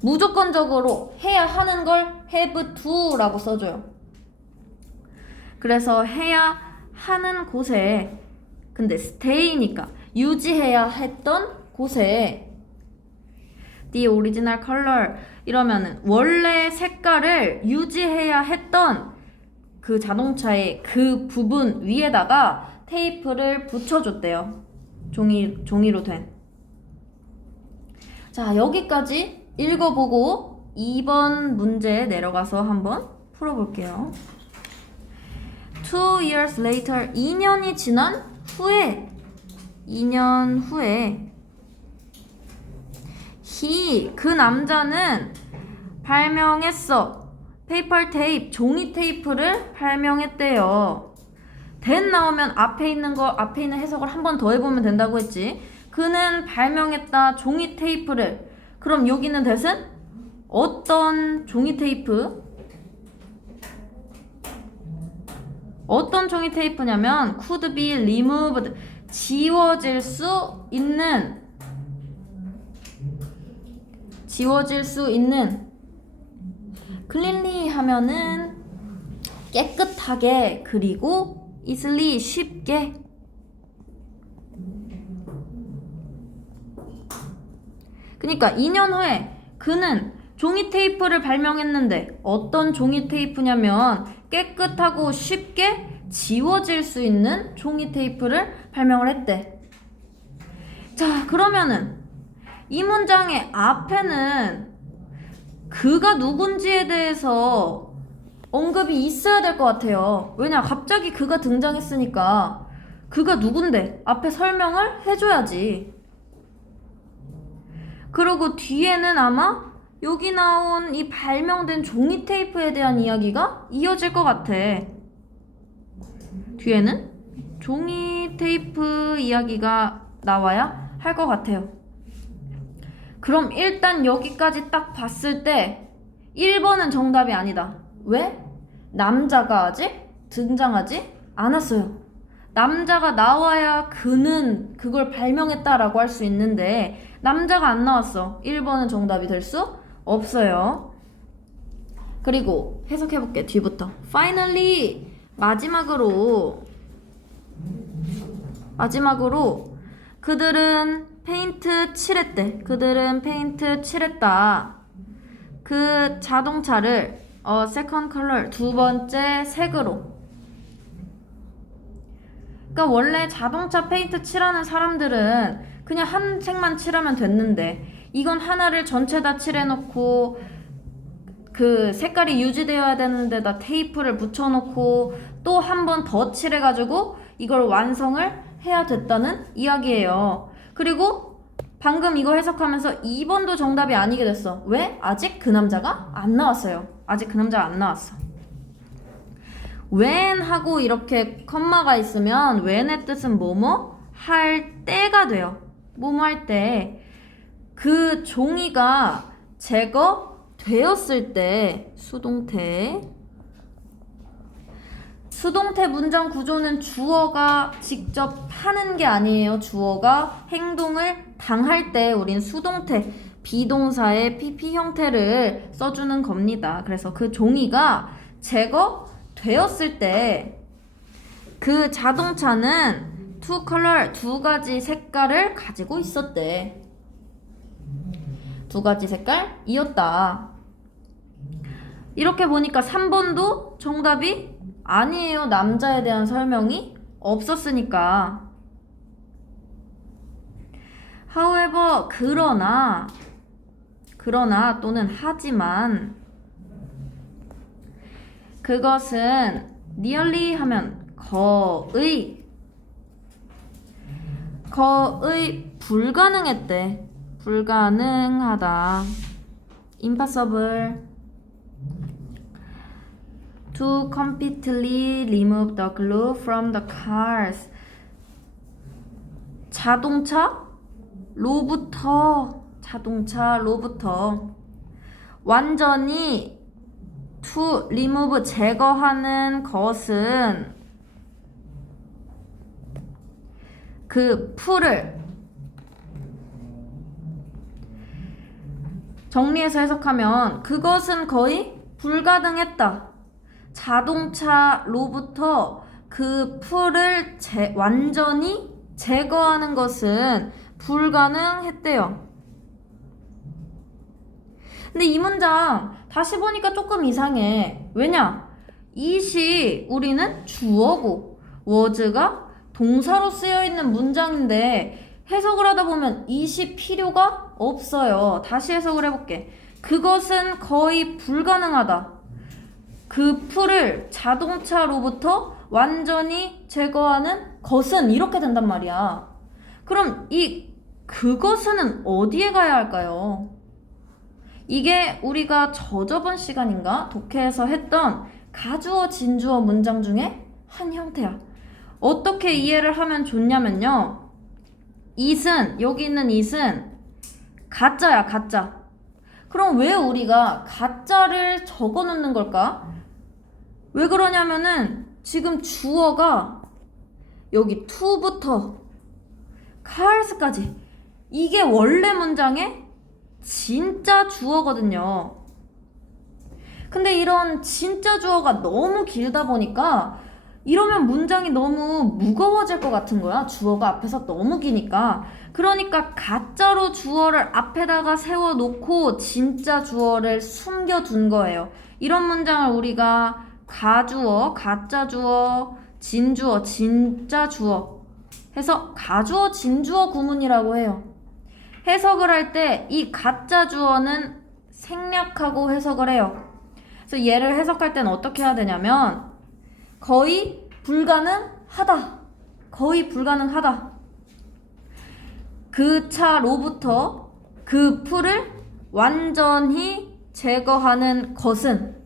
무조건적으로 해야 하는 걸 have to라고 써줘요. 그래서 해야 하는 곳에, 근데 stay니까 유지해야 했던 곳에 the original color 이러면은 원래 색깔을 유지해야 했던 그 자동차의 그 부분 위에다가 테이프를 붙여줬대요. 종이로 된. 자, 여기까지 읽어보고 2번 문제 내려가서 한번 풀어볼게요. 2 years later, 2년이 지난 후에, 2년 후에 그 남자는 발명했어. 페이퍼 테이프, 종이 테이프를 발명했대요. then 나오면 앞에 있는 해석을 한 번 더 해보면 된다고 했지. 그는 발명했다 종이 테이프를. 그럼 여기 있는 that은 어떤 종이 테이프? 어떤 종이 테이프냐면 could be removed, 지워질 수 있는 cleanly 하면은 깨끗하게, 그리고 easily 쉽게. 그러니까 2년 후에 그는 종이 테이프를 발명했는데 어떤 종이 테이프냐면 깨끗하고 쉽게 지워질 수 있는 종이 테이프를 발명을 했대. 자, 그러면은 이 문장의 앞에는 그가 누군지에 대해서 언급이 있어야 될 것 같아요. 왜냐? 갑자기 그가 등장했으니까 그가 누군데 앞에 설명을 해줘야지. 그리고 뒤에는 아마 여기 나온 이 발명된 종이 테이프에 대한 이야기가 이어질 것 같아. 뒤에는 종이 테이프 이야기가 나와야 할 것 같아요. 그럼 일단 여기까지 딱 봤을 때 1번은 정답이 아니다. 왜? 남자가 아직 등장하지 않았어요. 남자가 나와야 그는 그걸 발명했다라고 할 수 있는데 남자가 안 나왔어. 1번은 정답이 될 수 없어요. 그리고 해석해볼게. 뒤부터. Finally, 마지막으로 그들은 페인트 칠했대. 그들은 페인트 칠했다. 그 자동차를 second color, 두 번째 색으로. 그러니까 원래 자동차 페인트 칠하는 사람들은 그냥 한 색만 칠하면 됐는데 이건 하나를 전체 다 칠해놓고 그 색깔이 유지되어야 되는데다 테이프를 붙여놓고 또 한 번 더 칠해가지고 이걸 완성을 해야 됐다는 이야기예요. 그리고 방금 이거 해석하면서 2번도 정답이 아니게 됐어. 왜? 아직 그 남자가 안 나왔어요. 아직 그 남자가 안 나왔어. when 하고 이렇게 컴마가 있으면 when의 뜻은 뭐뭐 할 때가 돼요. 뭐뭐 할 때. 그 종이가 제거되었을 때 수동태 문장 구조는 주어가 직접 하는 게 아니에요. 주어가 행동을 당할 때 우린 수동태 비동사의 PP 형태를 써주는 겁니다. 그래서 그 종이가 제거되었을 때 그 자동차는 two color, 두 가지 색깔을 가지고 있었대. 두 가지 색깔이었다. 이렇게 보니까 3번도 정답이 아니에요. 남자에 대한 설명이 없었으니까. However, 그러나 또는 하지만 그것은 nearly 하면 거의 불가능했대. 불가능하다. impossible to completely remove the glue from the cars. 자동차로부터 완전히 to remove 제거하는 것은 그 풀을 정리해서 해석하면 그것은 거의 불가능했다. 자동차로부터 그 풀을 완전히 제거하는 것은 불가능했대요. 근데 이 문장 다시 보니까 조금 이상해. 왜냐? it이 우리는 주어고 was가 동사로 쓰여있는 문장인데 해석을 하다 보면 it이 필요가 없어요. 다시 해석을 해볼게. 그것은 거의 불가능하다. 그 풀을 자동차로부터 완전히 제거하는 것은 이렇게 된단 말이야. 그럼 이 그것은 어디에 가야 할까요? 이게 우리가 저저번 시간인가 독해에서 했던 가주어 진주어 문장 중에 한 형태야. 어떻게 이해를 하면 좋냐면요. it은 여기 있는 it은 가짜야, 가짜. 그럼 왜 우리가 가짜를 적어 놓는 걸까? 왜 그러냐면은 지금 주어가 여기 to부터 cars까지 이게 원래 문장의 진짜 주어거든요. 근데 이런 진짜 주어가 너무 길다 보니까 이러면 문장이 너무 무거워질 것 같은 거야. 주어가 앞에서 너무 기니까. 그러니까 가짜로 주어를 앞에다가 세워놓고 진짜 주어를 숨겨둔 거예요. 이런 문장을 우리가 가주어, 가짜 주어, 진주어, 진짜 주어 해서 가주어, 진주어 구문이라고 해요. 해석을 할 때 이 가짜 주어는 생략하고 해석을 해요. 그래서 얘를 해석할 때는 어떻게 해야 되냐면 거의 불가능하다. 거의 불가능하다. 그 차로부터 그 풀을 완전히 제거하는 것은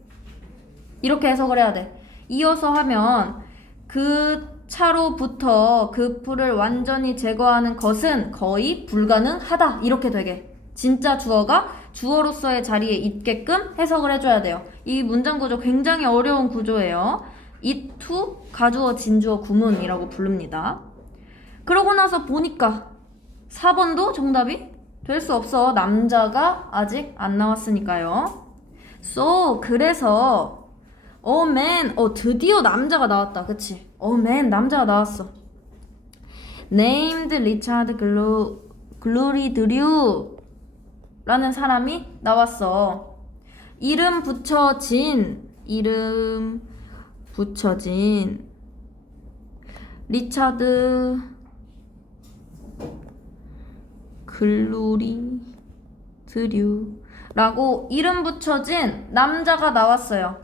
이렇게 해석을 해야 돼. 이어서 하면 그 차로부터 그 풀을 완전히 제거하는 것은 거의 불가능하다. 이렇게 되게 진짜 주어가 주어로서의 자리에 있게끔 해석을 해줘야 돼요. 이 문장 구조 굉장히 어려운 구조예요. it to 가주어 진주어 구문이라고 부릅니다. 그러고 나서 보니까 4번도 정답이 될 수 없어. 남자가 아직 안 나왔으니까요. So 그래서 oh man 드디어 남자가 나왔다. 그치? oh man 남자가 나왔어. named 리차드 글로리 드류 라는 사람이 나왔어. 이름 붙여진 리차드 글로리 드류라고 이름 붙여진 남자가 나왔어요.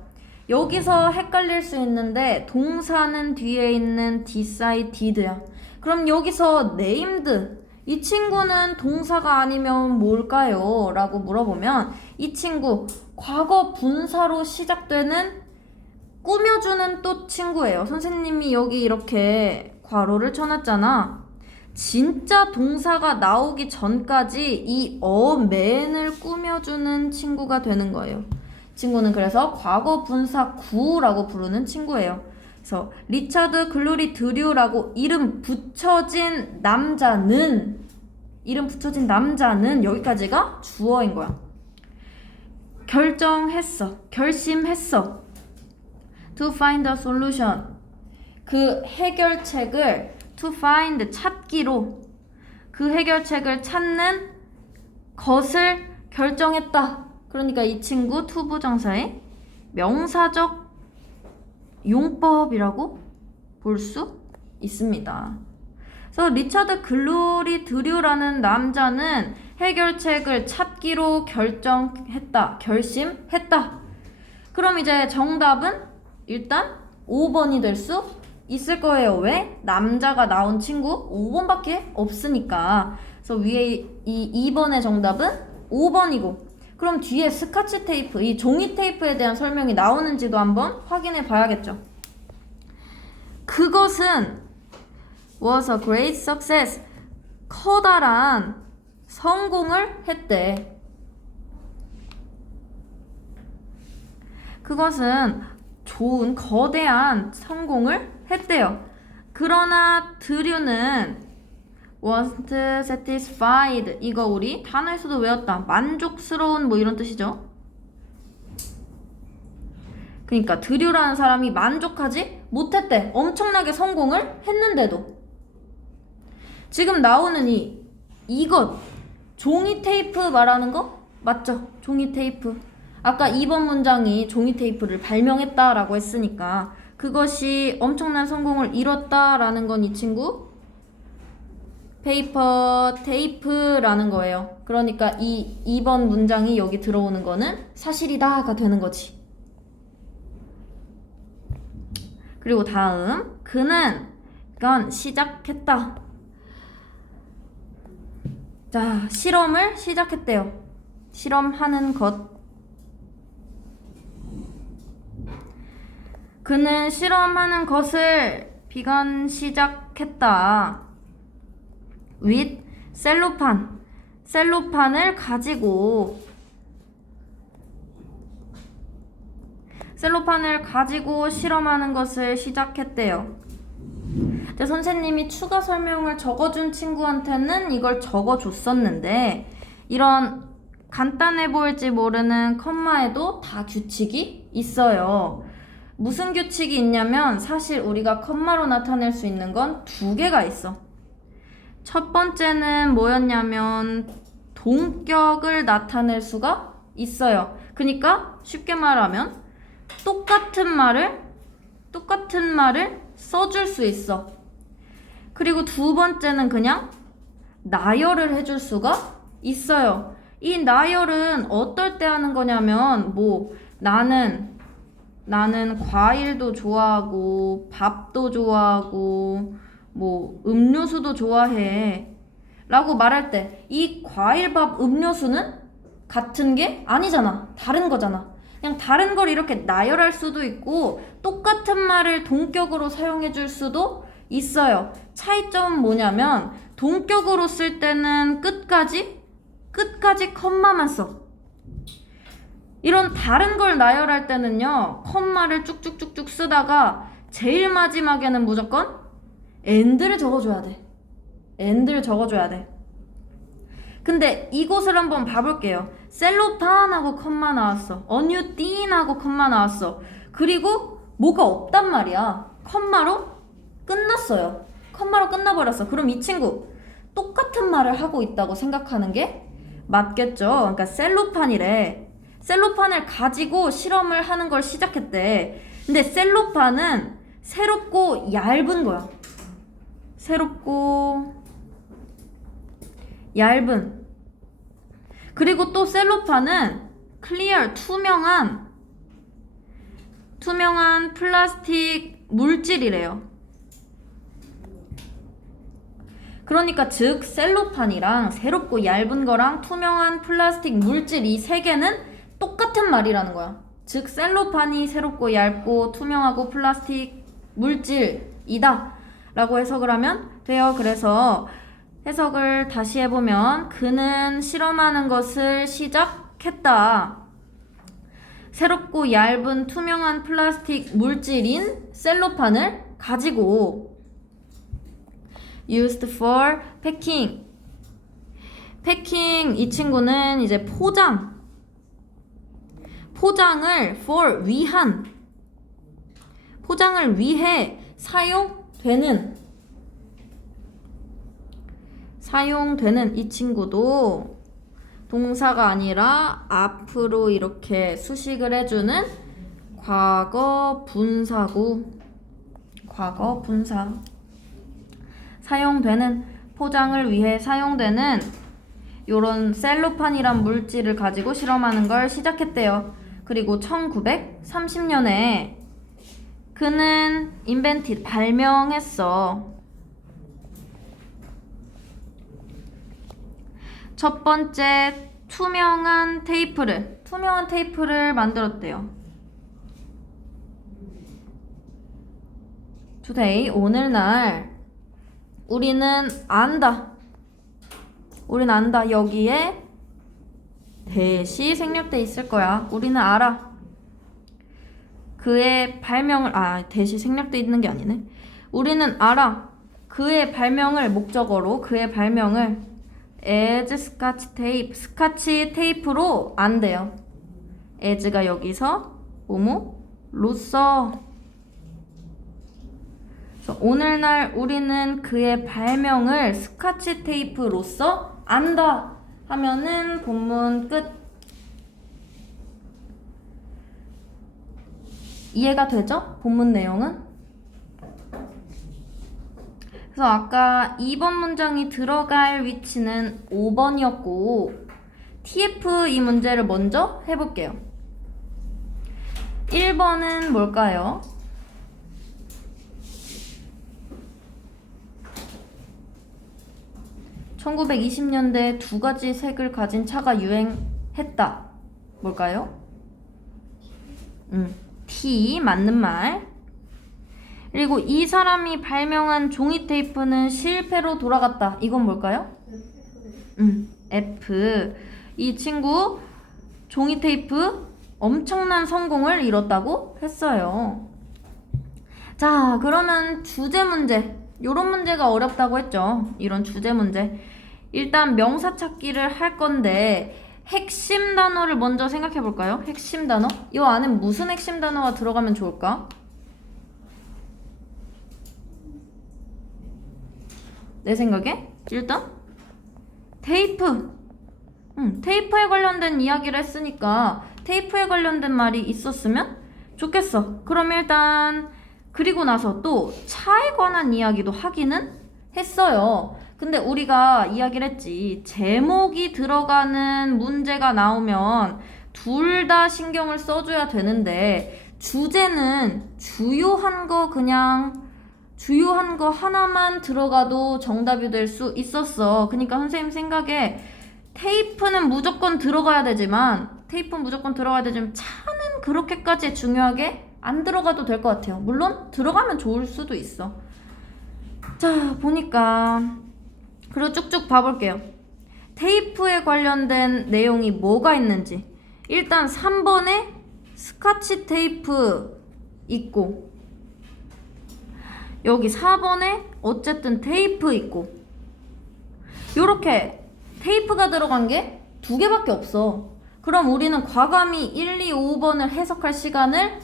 여기서 헷갈릴 수 있는데 동사는 뒤에 있는 decided야. 그럼 여기서 named 이 친구는 동사가 아니면 뭘까요? 라고 물어보면 이 친구 과거 분사로 시작되는 꾸며주는 또 친구예요. 선생님이 여기 이렇게 괄호를 쳐놨잖아. 진짜 동사가 나오기 전까지 이 man을 꾸며주는 친구가 되는 거예요. 친구는 그래서 과거 분사 구라고 부르는 친구예요. 그래서 리차드 글로리 드류라고 이름 붙여진 남자는 여기까지가 주어인 거야. 결심했어. To find a solution. 그 해결책을 to find 찾기로 그 해결책을 찾는 것을 결정했다. 그러니까 이 친구 to 부정사의 명사적 용법이라고 볼 수 있습니다. 그래서 리차드 글로리 드류라는 남자는 해결책을 찾기로 결심했다. 그럼 이제 정답은 일단 5번이 될 수 있을 거예요. 왜? 남자가 나온 친구 5번밖에 없으니까. 그래서 위에 이 2번의 정답은 5번이고, 그럼 뒤에 스카치 테이프, 이 종이 테이프에 대한 설명이 나오는지도 한번 확인해 봐야겠죠. 그것은 was a great success. 커다란 성공을 했대. 그것은 좋은 거대한 성공을 했대요. 그러나 드류는 wasn't satisfied. 이거 우리 단어에서도 외웠다. 만족스러운 뭐 이런 뜻이죠. 그러니까 드류라는 사람이 만족하지 못했대. 엄청나게 성공을 했는데도. 지금 나오는 이것 종이 테이프 말하는 거 맞죠? 종이 테이프. 아까 2번 문장이 종이 테이프를 발명했다라고 했으니까 그것이 엄청난 성공을 이뤘다라는 건 이 친구 페이퍼 테이프라는 거예요. 그러니까 이 2번 문장이 여기 들어오는 거는 사실이다가 되는 거지. 그리고 다음 그는 시작했다. 자, 실험을 시작했대요. 실험하는 것. 그는 실험하는 것을 시작했다. with 셀로판을 가지고 실험하는 것을 시작했대요. 근데 선생님이 추가 설명을 적어준 친구한테는 이걸 적어줬었는데 이런 간단해 보일지 모르는 컴마에도 다 규칙이 있어요. 무슨 규칙이 있냐면 사실 우리가 컴마로 나타낼 수 있는 건 두 개가 있어. 첫 번째는 뭐였냐면 동격을 나타낼 수가 있어요. 그러니까 쉽게 말하면 똑같은 말을 써줄 수 있어. 그리고 두 번째는 그냥 나열을 해줄 수가 있어요. 이 나열은 어떨 때 하는 거냐면 뭐 나는 과일도 좋아하고 밥도 좋아하고 뭐 음료수도 좋아해 라고 말할 때 이 과일, 밥, 음료수는 같은 게 아니잖아. 다른 거잖아. 그냥 다른 걸 이렇게 나열할 수도 있고 똑같은 말을 동격으로 사용해 줄 수도 있어요. 차이점은 뭐냐면 동격으로 쓸 때는 끝까지 컴마만 써. 이런 다른 걸 나열할 때는요, 컴마를 쭉쭉쭉쭉 쓰다가 제일 마지막에는 무조건 end를 적어줘야 돼. end를 적어줘야 돼. 근데 이곳을 한번 봐볼게요. 셀로판하고 컴마 나왔어. 어뉴틴하고 컴마 나왔어. 그리고 뭐가 없단 말이야. 컴마로 끝났어요. 컴마로 끝나버렸어. 그럼 이 친구 똑같은 말을 하고 있다고 생각하는 게 맞겠죠. 그러니까 셀로판이래. 셀로판을 가지고 실험을 하는 걸 시작했대. 근데 셀로판은 새롭고 얇은 거야. 새롭고 얇은. 그리고 또 셀로판은 클리어, 투명한 플라스틱 물질이래요. 그러니까 즉 셀로판이랑 새롭고 얇은 거랑 투명한 플라스틱 물질 이 세 개는 똑같은 말이라는 거야. 즉 셀로판이 새롭고 얇고 투명하고 플라스틱 물질이다 라고 해석을 하면 돼요. 그래서 해석을 다시 해보면 그는 실험하는 것을 시작했다. 새롭고 얇은 투명한 플라스틱 물질인 셀로판을 가지고 used for packing. 패킹 이 친구는 이제 포장을 for 포장을 위해 사용되는 이 친구도 동사가 아니라 앞으로 이렇게 수식을 해주는 과거 분사구. 과거 분사. 포장을 위해 사용되는 요런 셀로판이란 물질을 가지고 실험하는 걸 시작했대요. 그리고 1930년에 그는 발명했어. 첫 번째 투명한 테이프를 만들었대요. Today, 오늘날 우리는 안다. 여기에 대시 생략돼 있을 거야. 우리는 알아. 그의 발명을 대시 생략돼 있는 게 아니네. 우리는 알아. 그의 발명을 목적어로 그의 발명을 as 스카치 테이프로 안돼요. as가 여기서 로써. 그래서 오늘날 우리는 그의 발명을 스카치 테이프로서 안다 하면은 본문 끝. 이해가 되죠? 본문 내용은? 그래서 아까 2번 문장이 들어갈 위치는 5번이었고 TF 이 문제를 먼저 해볼게요. 1번은 뭘까요? (1920년대) 두 가지 색을 가진 차가 유행했다. 뭘까요? T 맞는 말. 그리고 이 사람이 발명한 종이 테이프는 실패로 돌아갔다. 이건 뭘까요? F. 이 친구 종이 테이프 엄청난 성공을 이뤘다고 했어요. 자, 그러면 주제 문제. 요런 문제가 어렵다고 했죠. 이런 주제 문제. 일단 명사 찾기를 할 건데 핵심 단어를 먼저 생각해 볼까요? 핵심 단어? 이 안에 무슨 핵심 단어가 들어가면 좋을까? 내 생각에 일단 테이프. 테이프에 관련된 이야기를 했으니까 테이프에 관련된 말이 있었으면 좋겠어. 그럼 일단 그리고 나서 또 차에 관한 이야기도 하기는 했어요. 근데 우리가 이야기를 했지. 제목이 들어가는 문제가 나오면 둘 다 신경을 써줘야 되는데 주제는 주요한 거 하나만 들어가도 정답이 될 수 있었어. 그러니까 선생님 생각에 테이프는 무조건 들어가야 되지만 차는 그렇게까지 중요하게 안 들어가도 될 것 같아요. 물론 들어가면 좋을 수도 있어. 자, 보니까 그리고 쭉쭉 봐볼게요. 테이프에 관련된 내용이 뭐가 있는지. 일단 3번에 스카치 테이프 있고 여기 4번에 어쨌든 테이프 있고 요렇게 테이프가 들어간 게 두 개밖에 없어. 그럼 우리는 과감히 1, 2, 5번을 해석할 시간을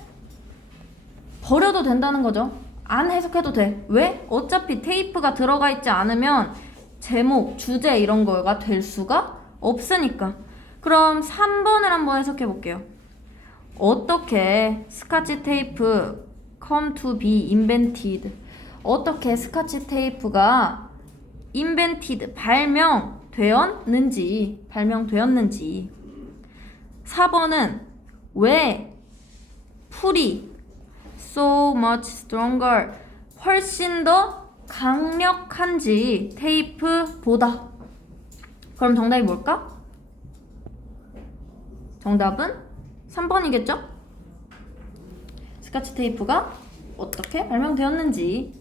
버려도 된다는 거죠. 안 해석해도 돼. 왜? 어차피 테이프가 들어가 있지 않으면 제목, 주제 이런 거가 될 수가 없으니까. 그럼 3번을 한번 해석해 볼게요. 어떻게 스카치 테이프 come to be invented? 어떻게 스카치 테이프가 invented, 발명되었는지. 4번은 왜 풀이 so much stronger, 훨씬 더 강력한지 테이프보다. 그럼 정답이 뭘까? 정답은 3번이겠죠? 스카치 테이프가 어떻게 발명되었는지.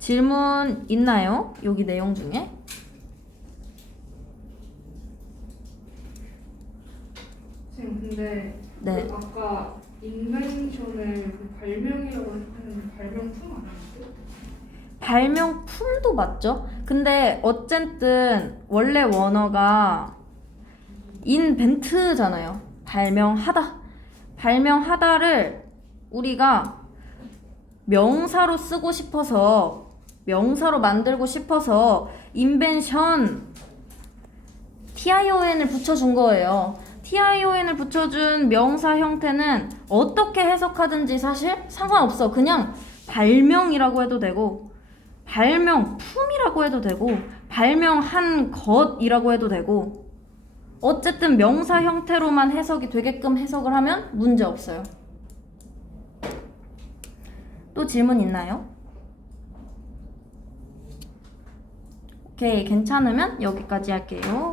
질문 있나요? 여기 내용 중에? 선생님 근데 네. 그 아까 인벤션을 그 발명이라고 했는데 발명품 아니었어요? 발명품도 맞죠? 근데 어쨌든 원래 원어가 인벤트잖아요. 발명하다. 발명하다를 우리가 명사로 쓰고 싶어서, 명사로 만들고 싶어서 인벤션 TION을 붙여준 거예요. TION을 붙여준 명사 형태는 어떻게 해석하든지 사실 상관없어. 그냥 발명이라고 해도 되고 발명품이라고 해도 되고 발명한 것이라고 해도 되고 어쨌든 명사 형태로만 해석이 되게끔 해석을 하면 문제 없어요. 또 질문 있나요? 오케이, 괜찮으면 여기까지 할게요.